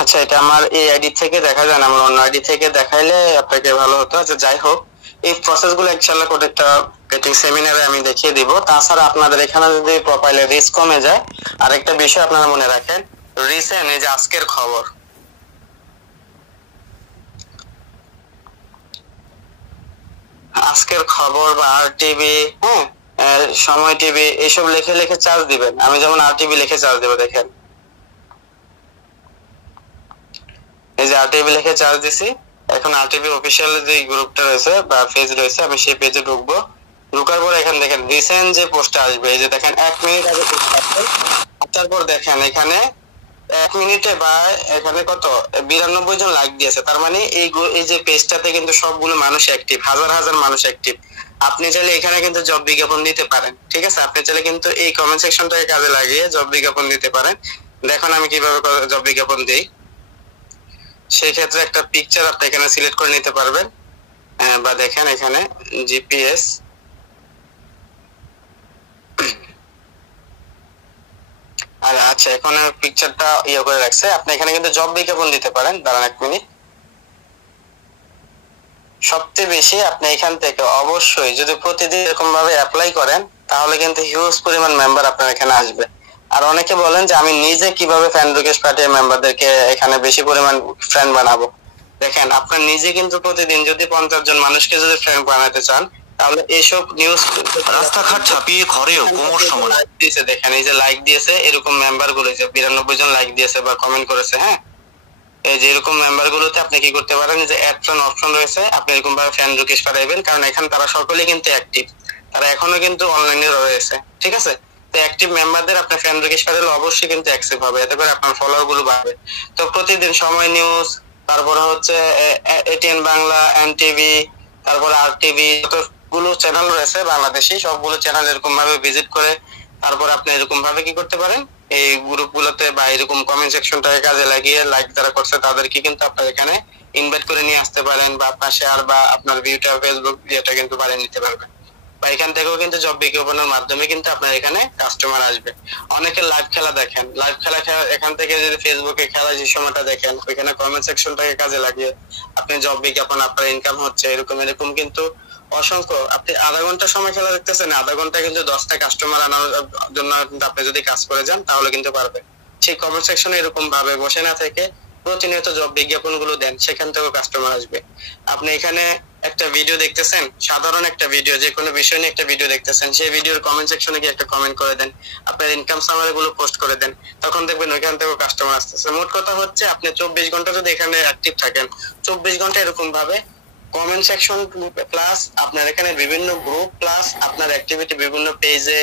আচ্ছা, এটা আমার এই আইডি থেকে দেখা যায় না, আমার অন্য আইডি থেকে দেখাইলে আপনাকে ভালো হতো। আচ্ছা, যাই হোক, এই প্রসেস গুলো ইনশাআল্লাহ একটা পেটিং সেমিনারে আমি দেখিয়ে দিব। তাছাড়া আপনাদের এখানে যদি প্রোফাইলে রিচ কমে যায়, আরেকটা বিষয় আপনারা মনে রাখেন, রিসেন্ট এই যে আজকের খবর, আজকের খবর বা আর টিভি, হ্যাঁ, সময় টিভি, এইসব লিখে লিখে চার্জ দিবেন। আমি যেমন আর টিভি লিখে চার্জ দেবো, দেখেন এই যে আর টিভি লিখে চার্জ দিছি। এখন আর টিভি অফিসিয়াল যে গ্রুপটা রয়েছে বা পেজ রয়েছে, আমি সেই পেজে ঢুকবো। ঢুকার পর এখানে দেখেন রিসেন্ট যে পোস্টটা আসবে, এই যে দেখেন 1 মিনিট আগে পোস্ট আসবে। তারপর দেখেন এখানে 1 মিনিটে বা এখানে কত 92 জন লাইক দিয়েছে। তার মানে এই যে পেজটাতে কিন্তু সবগুলো মানুষ অ্যাক্টিভ, হাজার হাজার মানুষ অ্যাক্টিভ। আপনি চাইলে এখানে কিন্তু জব বিজ্ঞাপন দিতে পারেন, ঠিক আছে। আপনি চাইলে কিন্তু এই কমেন্ট সেকশনটাকে কাজে লাগিয়ে জব বিজ্ঞাপন দিতে পারেন। দেখুন আমি কিভাবে জব বিজ্ঞাপন দিই। সেই ক্ষেত্রে একটা পিকচার আপনি এখানে সিলেক্ট করে নিতে পারবেন, বা দেখেন এখানে জিপিএস, আর আচ্ছা এখন পিকচারটা ইয়ে করে রাখছে। আপনি এখানে কিন্তু জব বিজ্ঞাপন দিতে পারেন। দাঁড়ান 1 মিনিট। সবচেয়ে বেশি আপনি এখান থেকে অবশ্যই যদি প্রতিদিন এরকম ভাবে অ্যাপ্লাই করেন, তাহলে কিন্তু হিউজ পরিমাণ মেম্বার আপনার এখানে আসবে। আর অনেকে বলেন যে আমি নিজে কিভাবে ফ্রেন্ড রিকোয়েস্ট পাঠিয়ে মেম্বারদেরকে এখানে বেশি পরিমাণ ফ্রেন্ড বানাবো। দেখেন, আপনার নিজে কিন্তু প্রতিদিন যদি 50 জন মানুষকে যদি ফ্রেন্ড বানাতে চান, তাহলে এইসব নিউজ রাস্তাঘাট ছাপিয়ে ঘরেও কোমর সমান দিয়েছে, দেখেন এই যে লাইক দিয়েছে এরকম মেম্বার গুলো যে 92 জন লাইক দিয়েছে বা কমেন্ট করেছে। হ্যাঁ, এই যে এরকম মেম্বার গুলোতে আপনি কি করতে পারেন, যে অ্যাড ফ্রেন্ড অপশন রয়েছে, আপনি এরকম ভাবে ফ্রেন্ড রিকোয়েস্ট পাঠাবেন, কারণ এখানে তারা সকলেই কিন্তু অ্যাক্টিভ, তারা এখনো কিন্তু অনলাইনে রয়েছে। ঠিক আছে, তো অ্যাক্টিভ মেম্বারদের আপনি ফ্রেন্ড রিকোয়েস্ট পাঠালে অবশ্যই কিন্তু অ্যাকসেপ্ট হবে, এতে করে আপনার ফলোয়ার গুলো বাড়বে। তো প্রতিদিন সময় নিউজ, তারপরে হচ্ছে এটিএন বাংলা, এনটিভি, তারপরে আর টিভি, যতগুলো চ্যানেল রয়েছে বাংলাদেশি সবগুলো চ্যানেল এরকম ভাবে ভিজিট করে তারপর আপনি এরকম ভাবে কি করতে পারেন, এই গ্রুপগুলোতে বা এরকম কমেন্ট সেকশনটাকে কাজে লাগিয়ে লাইক যারা করছে তাদেরকে কিন্তু আপনার এখানে ইনভাইট করে নিয়ে আসতে পারেন, বা আপনার শেয়ার বা আপনার ভিউটা ফেসবুক এটা কিন্তু বাড়িয়ে নিতে পারবেন। বা এখান থেকেও কিন্তু জব বিজ্ঞাপনের মাধ্যমে কিন্তু আপনার এখানে কাস্টমার আসবে। অনেকে লাইভ খেলা দেখেন, লাইভ খেলা এখান থেকে যদি ফেসবুকে খেলা যে সময়টা দেখেন, ওইখানে কমেন্ট সেকশনটাকে কাজে লাগিয়ে আপনি জব বিজ্ঞাপন আপনার ইনকাম হচ্ছে, এরকম কিন্তু অসংখ্য। আপনি আধা ঘন্টা সময় খেলা দেখতেছেন, আধা ঘন্টা কিন্তু 10টা কাস্টমার আনার জন্য কিন্তু আপনি যদি কাজ করে যান তাহলে কিন্তু পারবেন। সেই কমেন্ট সেকশনে এরকম ভাবে বসে না থেকে প্রতিনিয়ত জব বিজ্ঞাপন গুলো দেন, সেখান থেকেও কাস্টমার আসবে। আপনি এখানে একটা ভিডিও দেখতেছেন, সাধারণ একটা ভিডিও, যে কোনো বিষয় নিয়ে একটা ভিডিও দেখতেছেন, সেই ভিডিওর কমেন্ট সেকশনে গিয়ে একটা কমেন্ট করে দেন, আপনার ইনকাম সামারি গুলো পোস্ট করে দেন, তখন দেখবেন ওইখান থেকেও কাস্টমার আসতেছে। মোট কথা হচ্ছে আপনি 24 ঘন্টা যদি এখানে অ্যাক্টিভ থাকেন, 24 ঘন্টা এরকম ভাবে কমেন্ট সেকশন প্লাস আপনার এখানে বিভিন্ন গ্রুপ প্লাস আপনার অ্যাক্টিভিটি বিভিন্ন পেজে